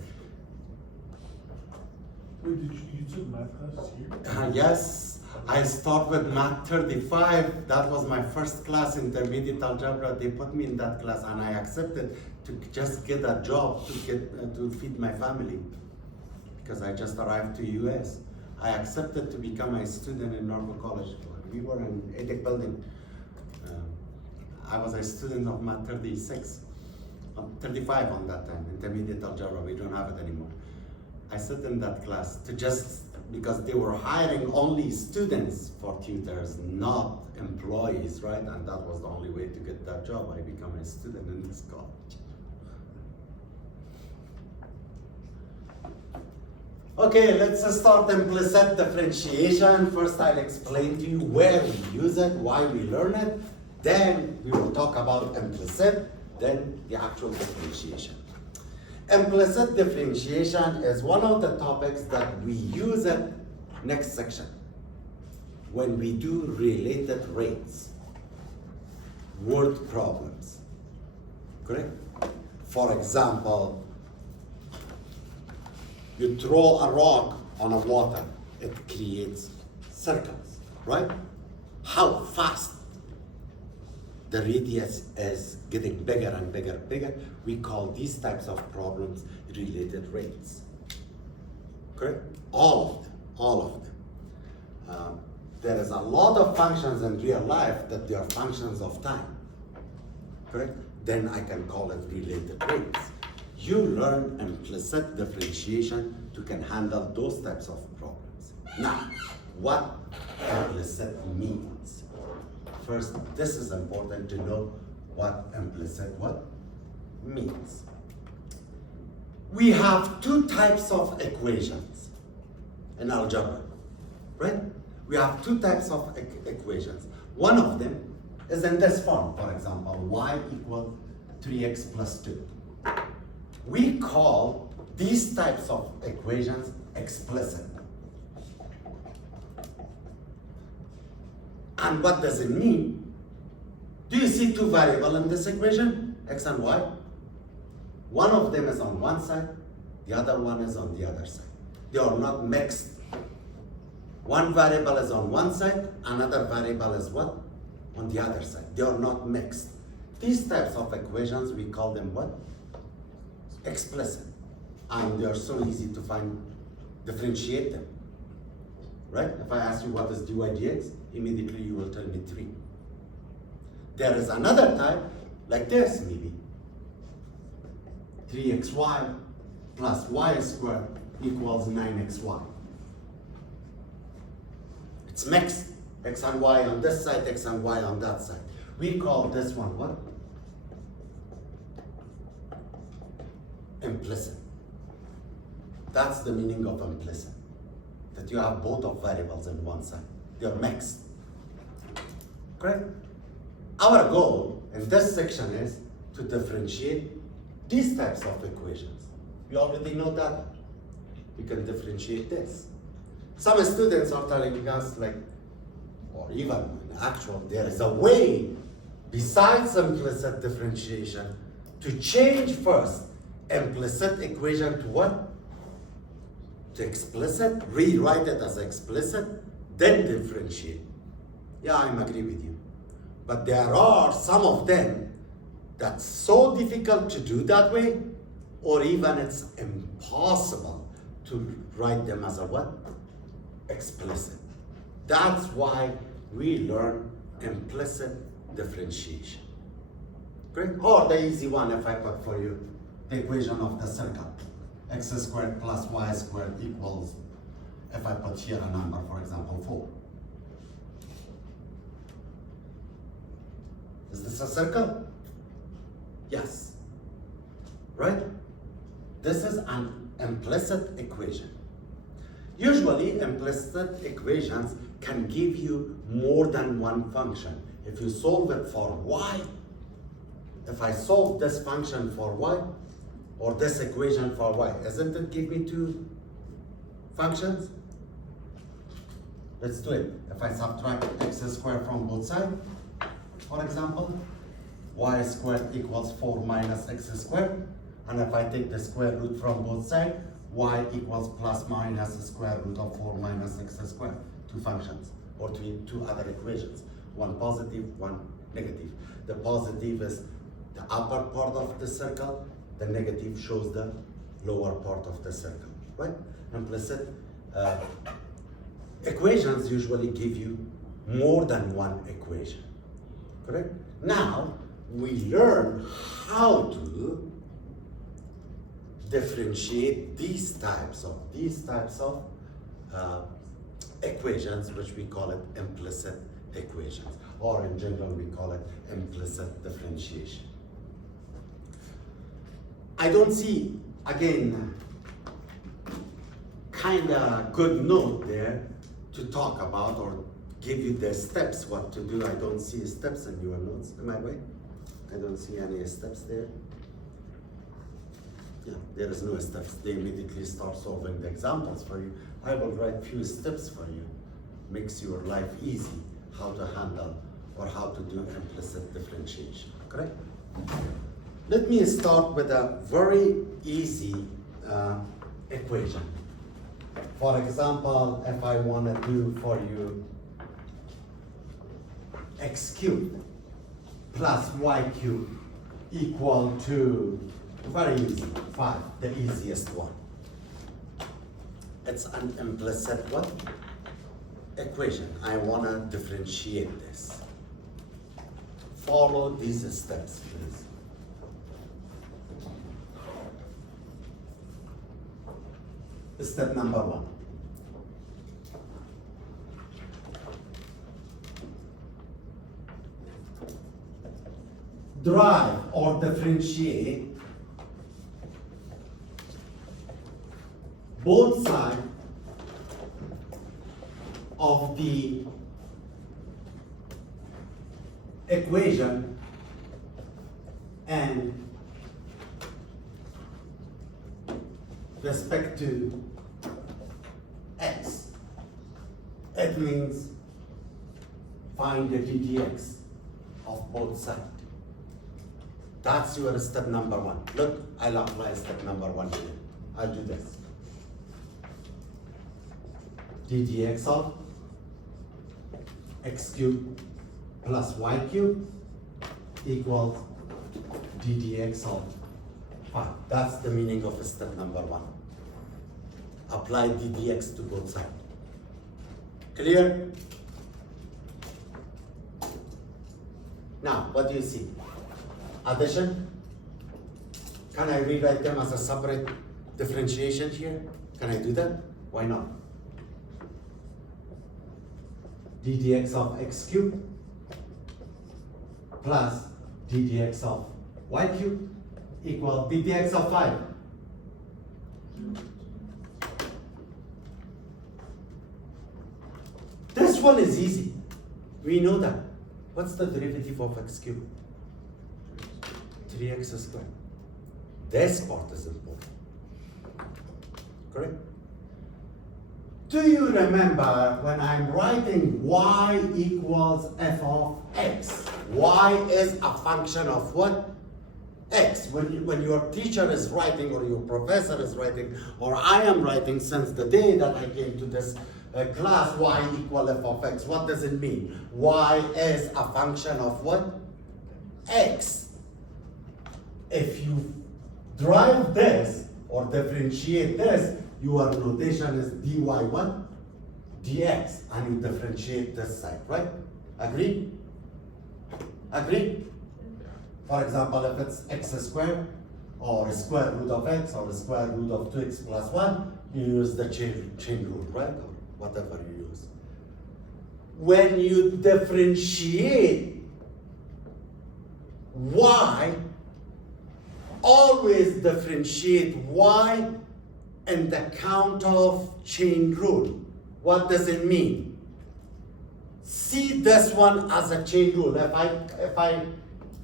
Wait, you took math classes here? Yes, I start with MAT-35. That was my first class, intermediate algebra. They put me in that class, and I accepted to just get a job to feed my family, because I just arrived to US. I accepted to become a student in Norco College. We were in Edic building. I was a student of MAT-36, 35 on that time, intermediate algebra. We don't have it anymore. I sat in that class because they were hiring only students for tutors, not employees, right? And that was the only way to get that job. I became a student in this college. Okay, let's start implicit differentiation. First, I'll explain to you where we use it, why we learn it. Then we will talk about implicit, then the actual differentiation. Implicit differentiation is one of the topics that we use it next section when we do related rates, word problems, correct? For example, you throw a rock on a water, it creates circles, right? How fast the radius is getting bigger and bigger, we call these types of problems related rates, correct? All of them. There is a lot of functions in real life that they are functions of time, correct? Then I can call it related rates. You learn implicit differentiation to can handle those types of problems. Now, what implicit means? First, this is important to know what implicit means. We have 2 types of equations in algebra, right? We have 2 types of equations. One of them is in this form, for example, y equals 3x plus 2. We call these types of equations explicit. And what does it mean? Do you see 2 variables in this equation, x and y? One of them is on one side, the other one is on the other side. They are not mixed. One variable is on one side, another variable is what? On the other side. They are not mixed. These types of equations, we call them what? Explicit. And they are so easy to differentiate them. Right? If I ask you what is dy dx, immediately you will tell me 3. There is another type, like this maybe. 3xy plus y squared equals 9xy. It's mixed. X and y on this side, x and y on that side. We call this one what? Implicit. That's the meaning of implicit. That you have both of variables in one side. They're mixed. Correct? Our goal in this section is to differentiate these types of equations. We already know that we can differentiate this. Some students are telling us like, or even in actual, there is a way besides implicit differentiation to change first implicit equation to what? To explicit, rewrite it as explicit, then differentiate. Yeah, I agree with you. But there are some of them that's so difficult to do that way, or even it's impossible to write them as a what? Explicit. That's why we learn implicit differentiation. Correct? Or the easy one, if I put for you, the equation of the circle. X squared plus y squared equals, if I put here a number, for example, 4. Is this a circle? Yes. Right? This is an implicit equation. Usually, implicit equations can give you more than one function. If you solve it for y, if I solve this function for y, or this equation for y, isn't it give me two functions? Let's do it. If I subtract x squared from both sides, for example, y squared equals 4 minus x squared, and if I take the square root from both sides, y equals plus minus the square root of 4 minus x squared. Two functions, or two other equations. One positive, one negative. The positive is the upper part of the circle, the negative shows the lower part of the circle, right? Implicit equations usually give you more than one equation, correct? Now, we learn how to differentiate these types of equations, which we call it implicit equations, or in general we call it implicit differentiation. I don't see, again, kind of good note there to talk about or give you the steps what to do. I don't see steps in your notes. Am I right? I don't see any steps there. Yeah, there is no steps. They immediately start solving the examples for you. I will write few steps for you. Makes your life easy how to handle or how to do implicit differentiation, correct? Let me start with a very easy equation. For example, if I want to do for you x cubed plus y cubed equal to, very easy, 5, the easiest one. It's an implicit what? Equation. I want to differentiate this. Follow these steps, please. Step number 1. Derive or differentiate both sides of the equation and respect to x. It means find the ddx of both sides. That's your step number 1. Look, I'll apply step number 1 here. I'll do this. ddx of x cubed plus y cubed equals ddx of 5. That's the meaning of step number 1. Apply ddx to both sides. Clear? Now, what do you see? Addition? Can I rewrite them as a separate differentiation here? Can I do that? Why not? ddx of x cubed plus ddx of y cubed equal ddx of 5. This one is easy. We know that. What's the derivative of x cubed? 3x squared. this part is important. Correct? Do you remember when I'm writing y equals f of x? Y is a function of what? X. When your teacher is writing or your professor is writing or I am writing since the day that I came to this class, y equal f of x, what does it mean? Y is a function of what? X. If you derive this or differentiate this, your notation is dy what? Dx, and you differentiate this side, right? Agree? Agree? For example, if it's x squared, or square root of x, or square root of 2x plus 1, you use the chain rule, right? Or whatever you use. When you differentiate y, always differentiate y in the count of chain rule. What does it mean? See this one as a chain rule. If I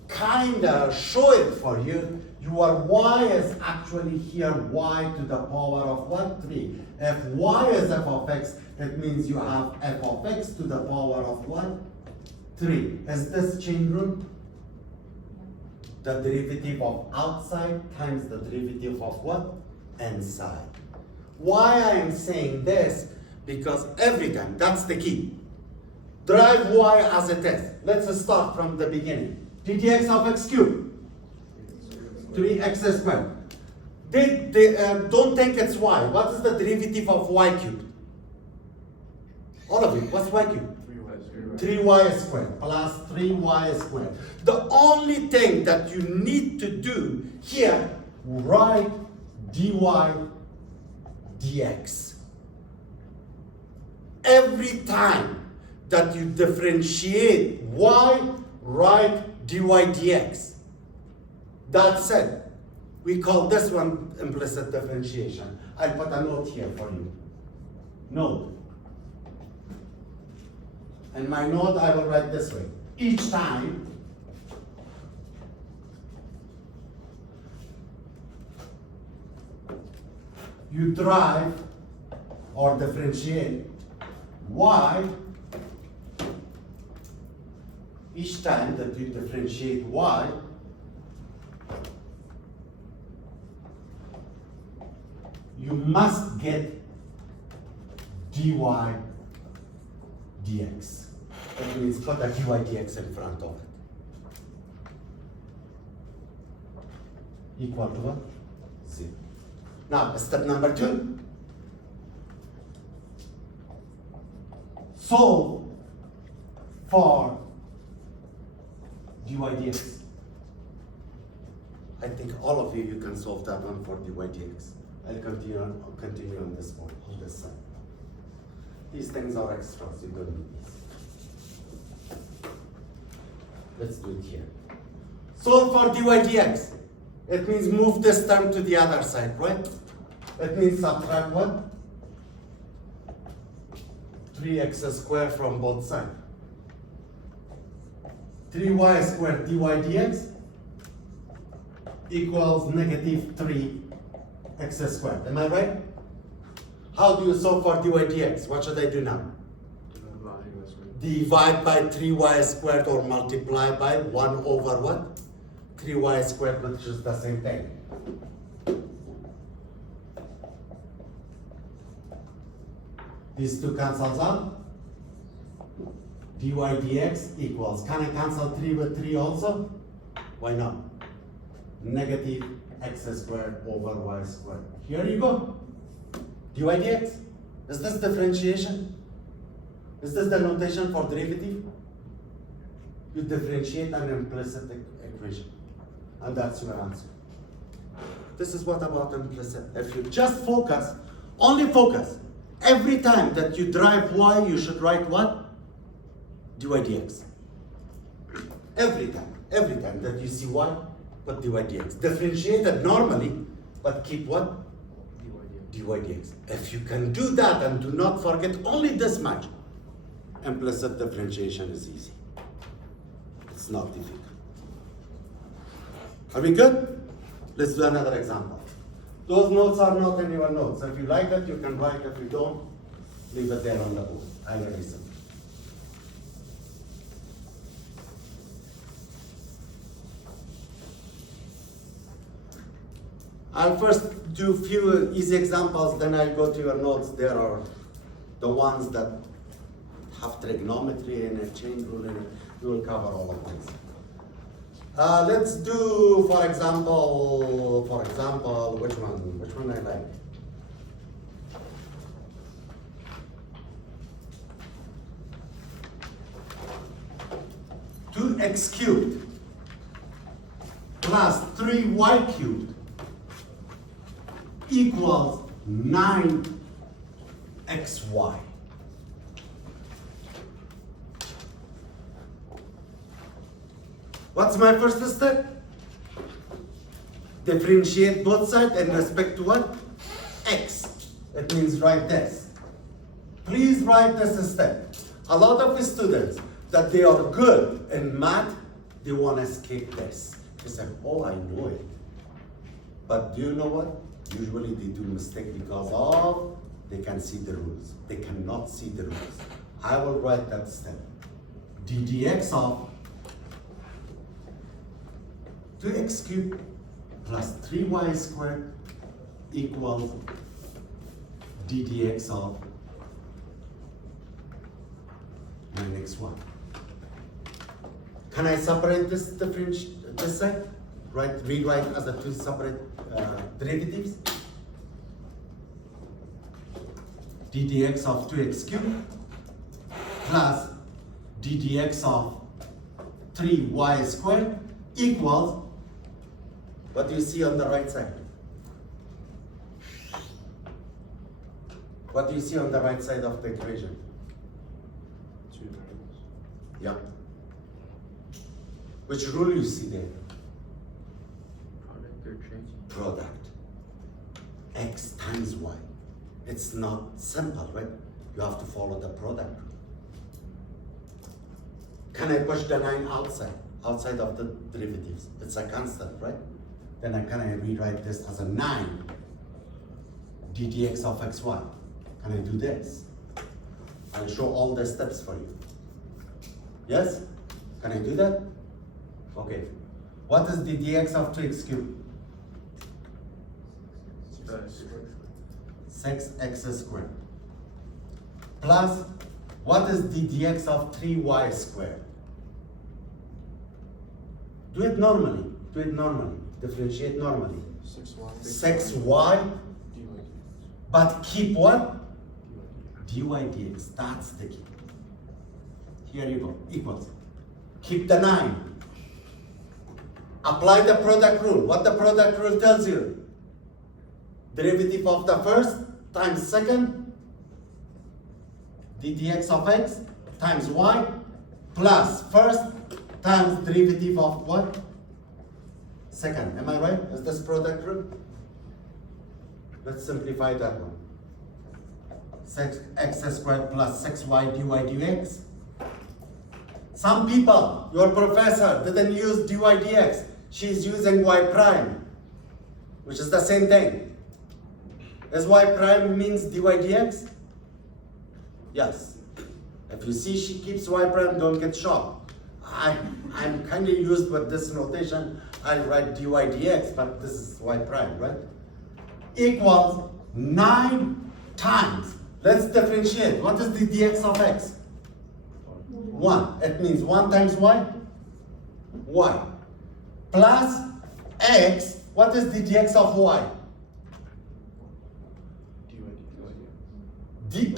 kinda show it for you, your y is actually here y to the power of what? 3. If y is f of x, it means you have f of x to the power of what? 3. Is this chain rule? The derivative of outside times the derivative of what? Inside. Why I am saying this? Because every time, that's the key. Derive y as it is. Let's start from the beginning. ddx of x cubed, 3x squared. Don't think it's y. What is the derivative of y cubed? All of it. What's y cubed? 3y squared plus 3y squared. The only thing that you need to do here, write dy dx. Every time that you differentiate y, write dy dx. That's it. We call this one implicit differentiation. I'll put a note here for you. Note. In my note, I will write this way. Each time you derive or differentiate y, each time that you differentiate y, you must get dy dx. That means put a dy dx in front of it. Equal to what? 0. Now, step number 2. Solve for dy dx. I think all of you can solve that one for dy dx. I'll continue on this one, on this side. These things are extras, you don't need these. Let's do it here. Solve for dy dx. It means move this term to the other side, right? It means subtract what? 3x squared from both sides. 3y squared dy dx equals negative 3x squared. Am I right? How do you solve for dy dx? What should I do now? Divide by 3y squared or multiply by 1 over what? 3y squared, which is the same thing. These two cancels out. Dy dx equals, can I cancel 3 with 3 also? Why not? Negative x squared over y squared. Here you go. Dy dx. Is this differentiation? Is this the notation for derivative? You differentiate an implicit equation. And that's your answer. This is what about implicit. If you just focus, only focus. Every time that you derive y, you should write what? Dy dx. Every time that you see y, put dy dx. Differentiate it normally, but keep what? Dy dx. If you can do that and do not forget only this much, implicit differentiation is easy. It's not difficult. Are we good? Let's do another example. Those notes are not in your notes. If you like it, you can write. If you don't, leave it there on the board. I'll erase it. I'll first do few easy examples, then I'll go to your notes. There are the ones that have trigonometry and a chain rule in it. We will cover all of these. Let's do, for example, which one I like? Two x cubed plus 3y cubed equals 9xy. What's my first step? Differentiate both sides in respect to what? X. It means write this. Please write this step. A lot of students that they are good in math, they want to skip this. They say, oh, I know it. But do you know what? Usually they do mistake because of they can see the rules. They cannot see the rules. I will write that step. d dx of 2x cubed plus 3y squared equals d dx of 9xy. Can I separate this this side? Rewrite as a two separate derivatives? d dx of 2x cubed plus d dx of 3y squared equals, what do you see on the right side? What do you see on the right side of the equation? Two variables. Yeah. Which rule you see there? Product or change. Product. X times y. It's not simple, right? You have to follow the product rule. Can I push the 9 outside of the derivatives? It's a constant, right? Then can I rewrite this as a 9 d dx of xy? Can I do this? I'll show all the steps for you. Yes? Can I do that? Okay. What is d dx of 2x cubed? 6x squared. Plus, what is d dx of 3y squared? Do it normally. Do it normally. Differentiate normally. 6y. 6y, dy. but keep what? dy dx. That's the key. Here you go. Equals. Keep the 9. Apply the product rule. What the product rule tells you? Derivative of the first times second, d dx of x times y plus first times derivative of what? Second. Am I right? Is this product rule? Let's simplify that one. 6x squared plus 6y dy dx. Some people, your professor didn't use dy dx. She's using y prime, which is the same thing. Is y prime means dy dx? Yes. If you see she keeps y prime, don't get shocked. I'm kind of used with this notation. I'll write dy dx, but this is y prime, right? Equals 9 times. Let's differentiate. What is the dx of x? 1. It means 1 times y? Y. Plus x. What is the dx of y?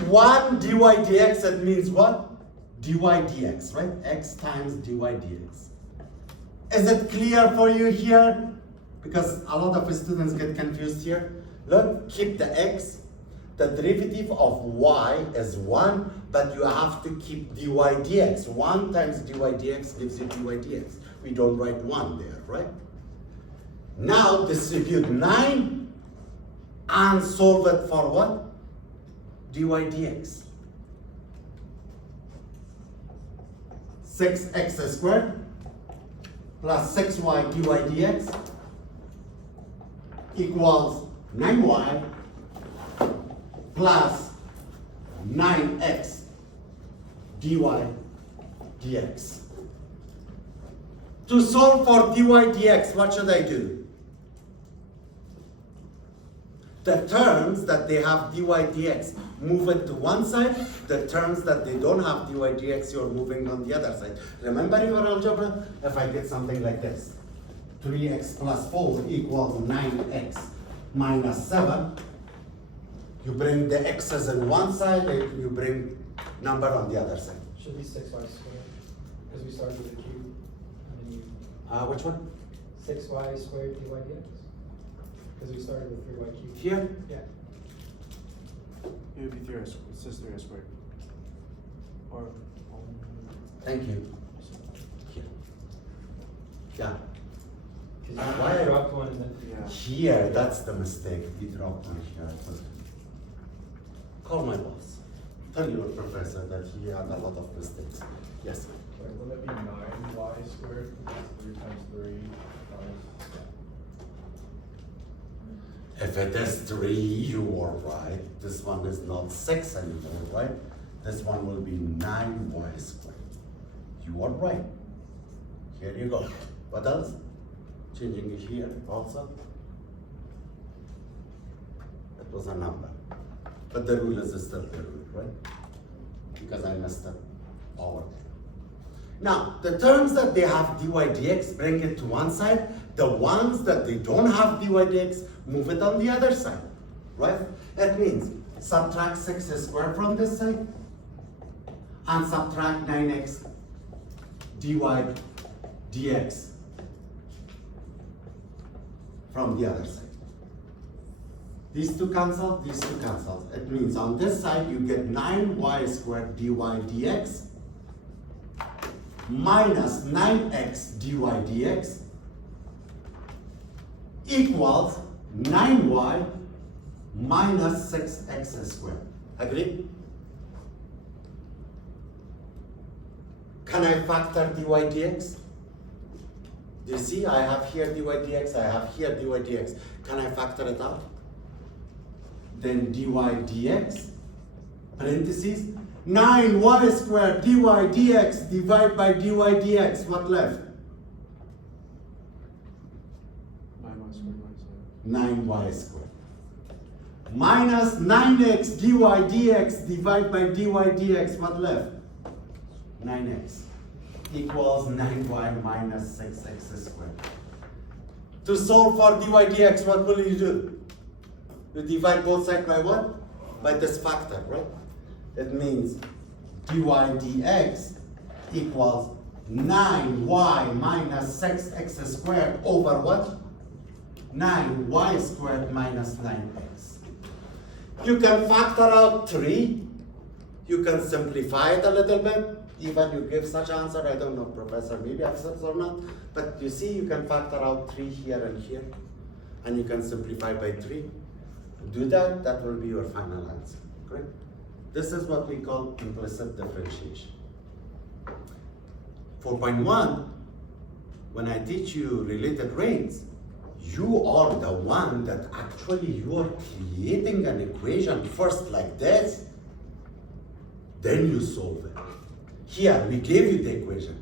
One dy dx, it means what? dy dx, right? X times dy dx. Is it clear for you here? Because a lot of students get confused here. Look, keep the x. The derivative of y is 1, but you have to keep dy dx. 1 times dy dx gives you dy dx. We don't write 1 there, right? Now distribute 9 and solve it for what? dy dx. 6x squared plus 6y dy dx equals 9y plus 9x dy dx. To solve for dy dx, what should I do? The terms that they have dy dx, move it to one side. The terms that they don't have dy dx, you're moving on the other side. Remember your algebra? If I get something like this, 3x plus 4 equals 9x minus 7. You bring the x's on one side, and you bring number on the other side. Should be 6y squared, because we started with a cube. And then you, Which one? 6y squared dy dx. Because we started with 3y cubed. Here? Yeah. It would be 3 squared, it says 3 squared. Or, Thank you. Here. Yeah. Because Why? you dropped one and then. yeah. Here, that's the mistake. We dropped one here. Call my boss. Tell your professor that he had a lot of mistakes. Yes. Wait, will it be 9y squared? 3 times 3 If it is 3, you are right. This one is not 6 anymore, right? This one will be 9y squared. You are right. Here you go. What else? Changing it here also. It was a number. But the rule is still the rule, right? Because I messed up over there. Now, the terms that they have dy dx, bring it to one side. The ones that they don't have dy dx, move it on the other side, right? That means subtract 6 squared from this side and subtract 9x dy dx from the other side. These two cancel, these two cancel. It means on this side you get 9y squared dy dx minus 9x dy dx equals 9y minus 6x squared. Agree? Can I factor dy dx? Do you see? I have here dy dx, I have here dy dx. Can I factor it out? Then dy dx, parentheses, 9y squared dy dx divided by dy dx. What left? 9y squared 9y squared. Minus 9x dy dx divided by dy dx. What left? 9x equals 9y minus 6x squared. To solve for dy dx, what will you do? You divide both sides by what? By this factor, right? That means dy dx equals 9y minus 6x squared over what? 9y squared minus 9x. You can factor out 3. You can simplify it a little bit. Even you give such answer, I don't know, Professor, maybe accepts or not. But you see, you can factor out 3 here and here. And you can simplify by 3. Do that, that will be your final answer, correct? This is what we call implicit differentiation. 4.1, when I teach you related rates, you are the one that actually you are creating an equation first like this, then you solve it. Here, we gave you the equation.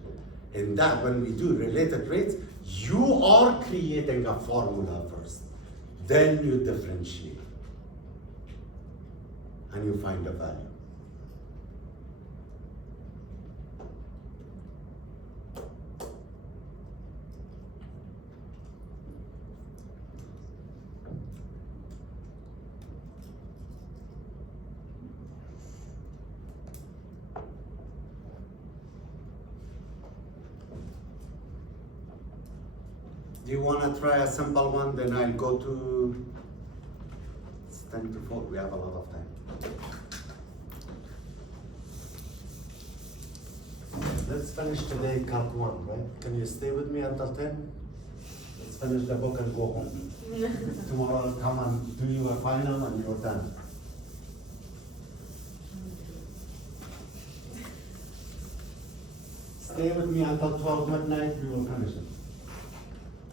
In that, when we do related rates, you are creating a formula first, then you differentiate. And you find the value. Do you want to try a simple one? Then I'll go to, it's 10 to 4, we have a lot of time. Let's finish today Calc 1, right? Can you stay with me until 10? Let's finish the book and go home. Tomorrow I'll come and do your final and you're done. Stay with me until 12 midnight, we will finish it.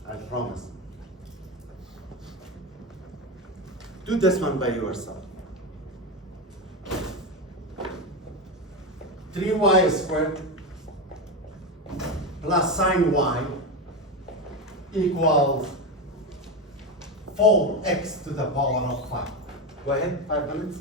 I promise. Do this one by yourself. 3y squared plus sine y equals 4x to the power of 5. Go ahead, 5 minutes.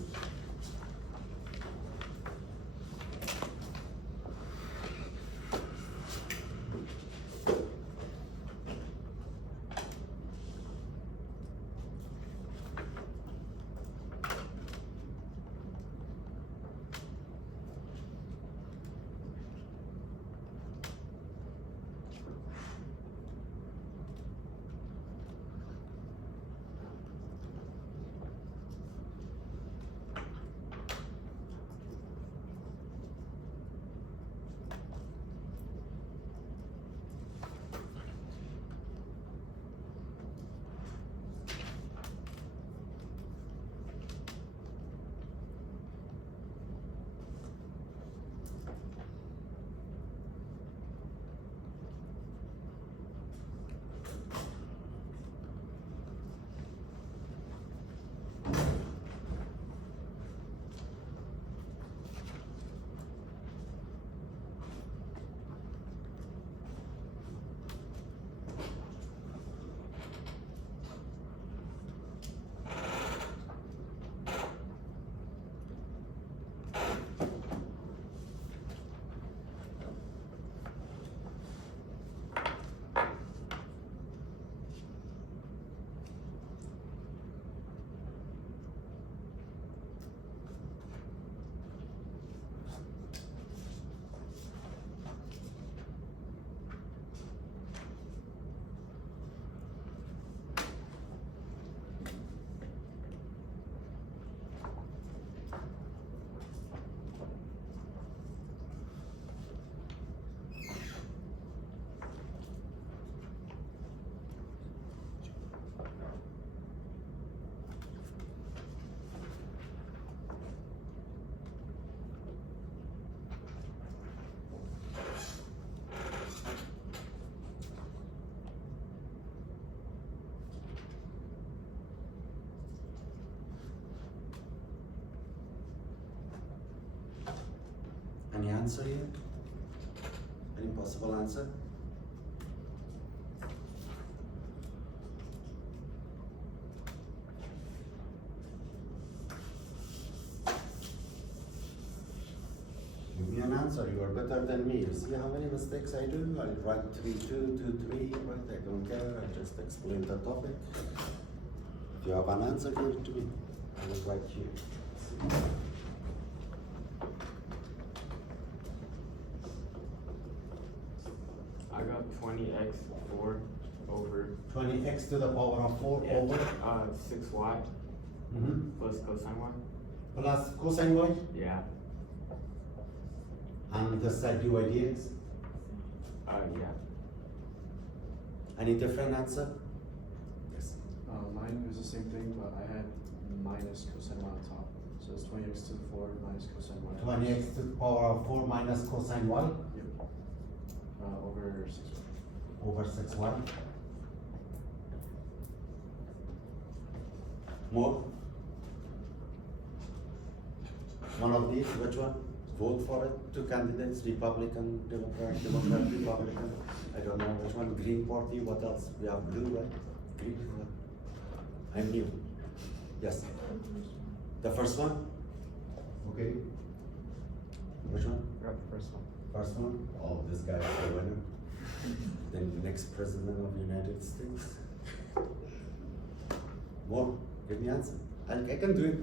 Any answer here? Any possible answer? Give me an answer. You are better than me. You see how many mistakes I do? I write 3, 2, 2, 3, right? I don't care. I just explain the topic. If you have an answer, give it to me. I will write here. I got 20x 4 over 20x to the power of 4 over 6y plus cosine y. plus cosine y. Yeah. And the side dy dx. Yeah. Any different answer? Yes. Mine was the same thing, but I had minus cosine y on top. So it's 20x to the 4 minus cosine y. 20x to the power of 4 minus cosine y Yep. Over 6y. over 6y. More? One of these, which one? Vote for it. 2 candidates, Republican, Democrat, Republican. I don't know which one. Green Party, what else? We have blue, right? Green. I'm new. Yes. The first one? Okay. Which one? Grab the first one. First one? Oh, this guy is the winner. Then the next president of the United States. More? Give me answer. I can do it.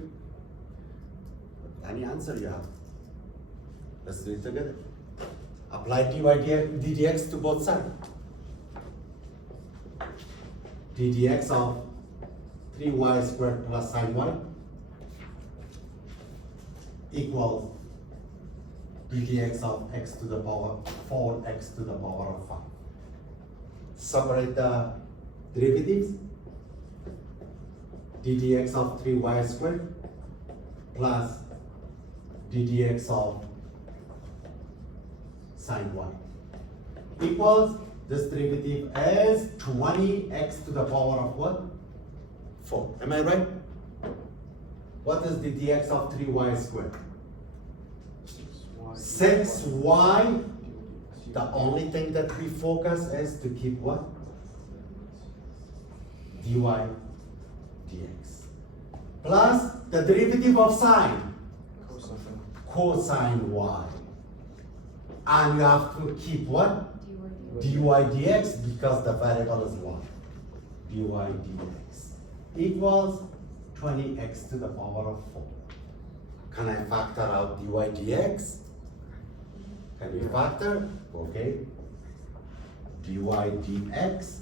But any answer you have. Let's do it together. Apply dy dx to both sides. ddx of 3y squared plus sine y equals ddx of x to the power 4x to the power of 5. Separate the derivatives. ddx of 3y squared plus ddx of sine y equals this derivative is 20x to the power of what? 4. Am I right? What is the dx of 3y squared? 6y. 6y. The only thing that we focus is to keep what? dy dx. Plus the derivative of sine, cosine y. And you have to keep what? dy dx because the variable is what? dy dx equals 20x to the power of 4. Can I factor out dy dx? Can we factor? Okay. dy dx,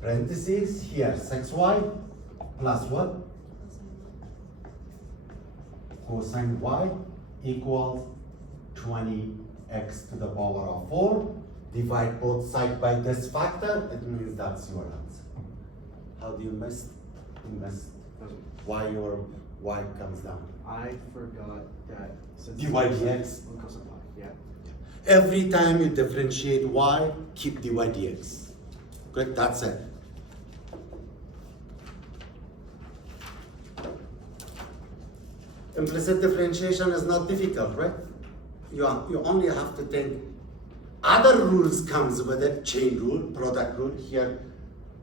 parentheses, here 6y plus what? Cosine y equals 20x to the power of 4. Divide both sides by this factor, it means that's your answer. How do you miss? You miss why your y comes down. I forgot that since. dy dx. Cosine y, yeah. Every time you differentiate y, keep dy dx. Correct? That's it. Implicit differentiation is not difficult, right? You only have to think. Other rules comes with it, chain rule, product rule. Here,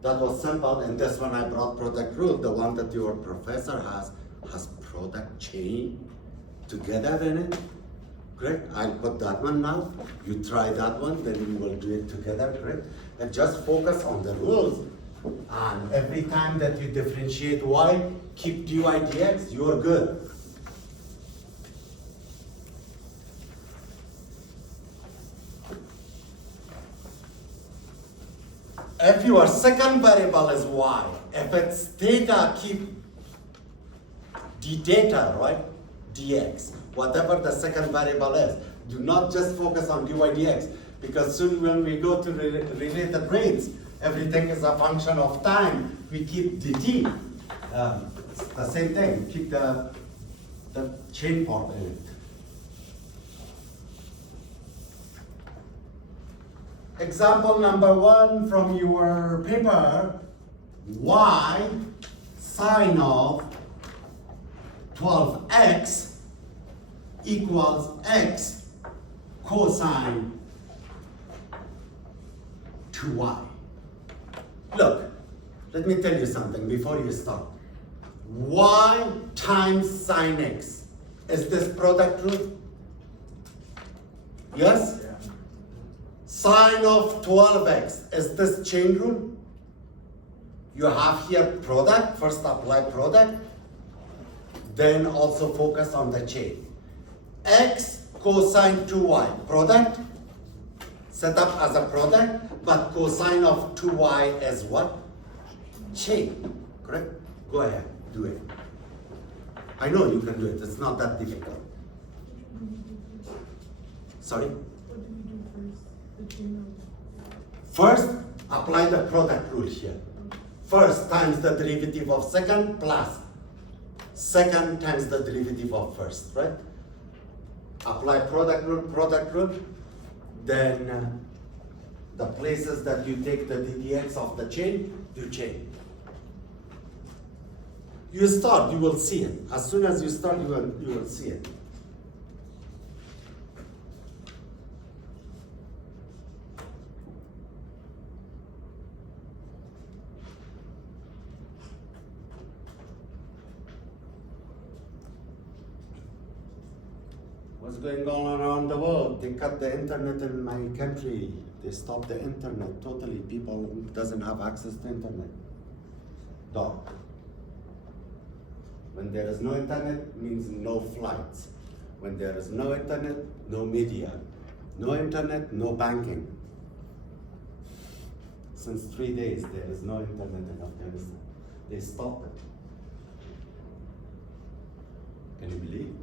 that was simple, and this one I brought product rule. The one that your professor has product chain together in it. Correct? I'll put that one now. You try that one, then we will do it together, correct? And just focus on the rules. And every time that you differentiate y, keep dy dx, you are good. If your second variable is y, if it's theta, keep d theta, right? dx, whatever the second variable is. Do not just focus on dy dx, because soon when we go to related rates, everything is a function of time. We keep dt. It's the same thing. Keep the chain part in it. Example number 1 from your paper, y sine of 12x equals x cosine 2y. Look, let me tell you something before you start. Y times sine x. Is this product rule? Yes? Sine of 12x, is this chain rule? You have here product, first apply product, then also focus on the chain. X cosine 2y, product, set up as a product, but cosine of 2y is what? Chain, correct? Go ahead, do it. I know you can do it, it's not that difficult. Sorry? First, apply the product rule here. First times the derivative of second plus second times the derivative of first, right? Apply product rule, then the places that you take the ddx of the chain, you chain. You start, you will see it. As soon as you start, you will see it. What's going on around the world? They cut the internet in my country. They stopped the internet totally. People doesn't have access to internet. Dark. When there is no internet, means no flights. When there is no internet, no media. No internet, no banking. Since 3 days, there is no internet in Afghanistan. They stopped it. Can you believe?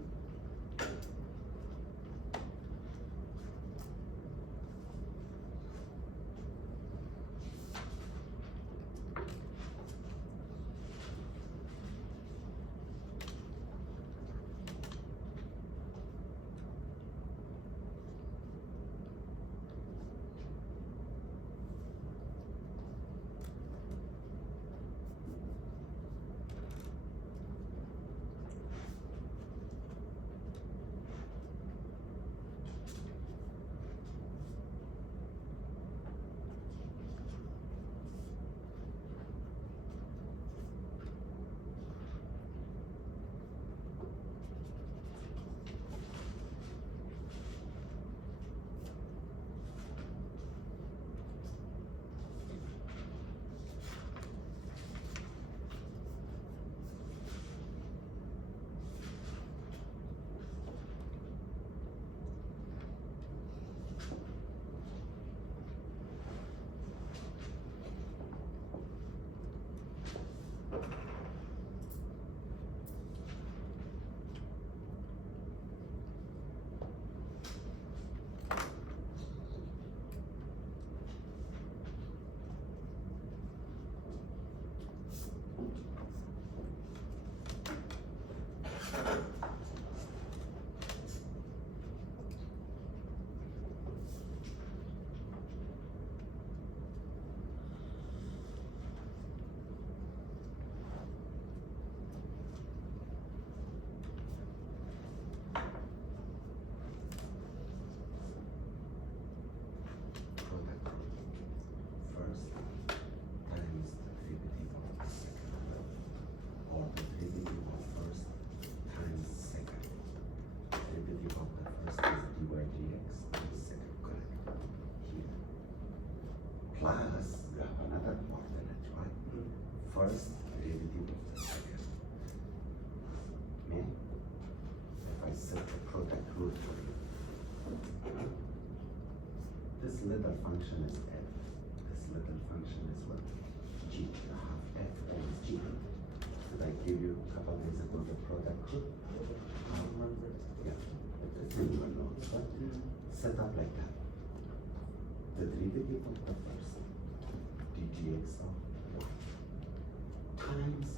plus you have another coordinate, right? First derivative of the second. Mean if I set the product rule for you, this little function is f. This little function is what? G. You have f times g. Did I give you a couple days ago the product rule? Yeah, it's in your notes, right? Set up like that. The derivative of the first dgx of y times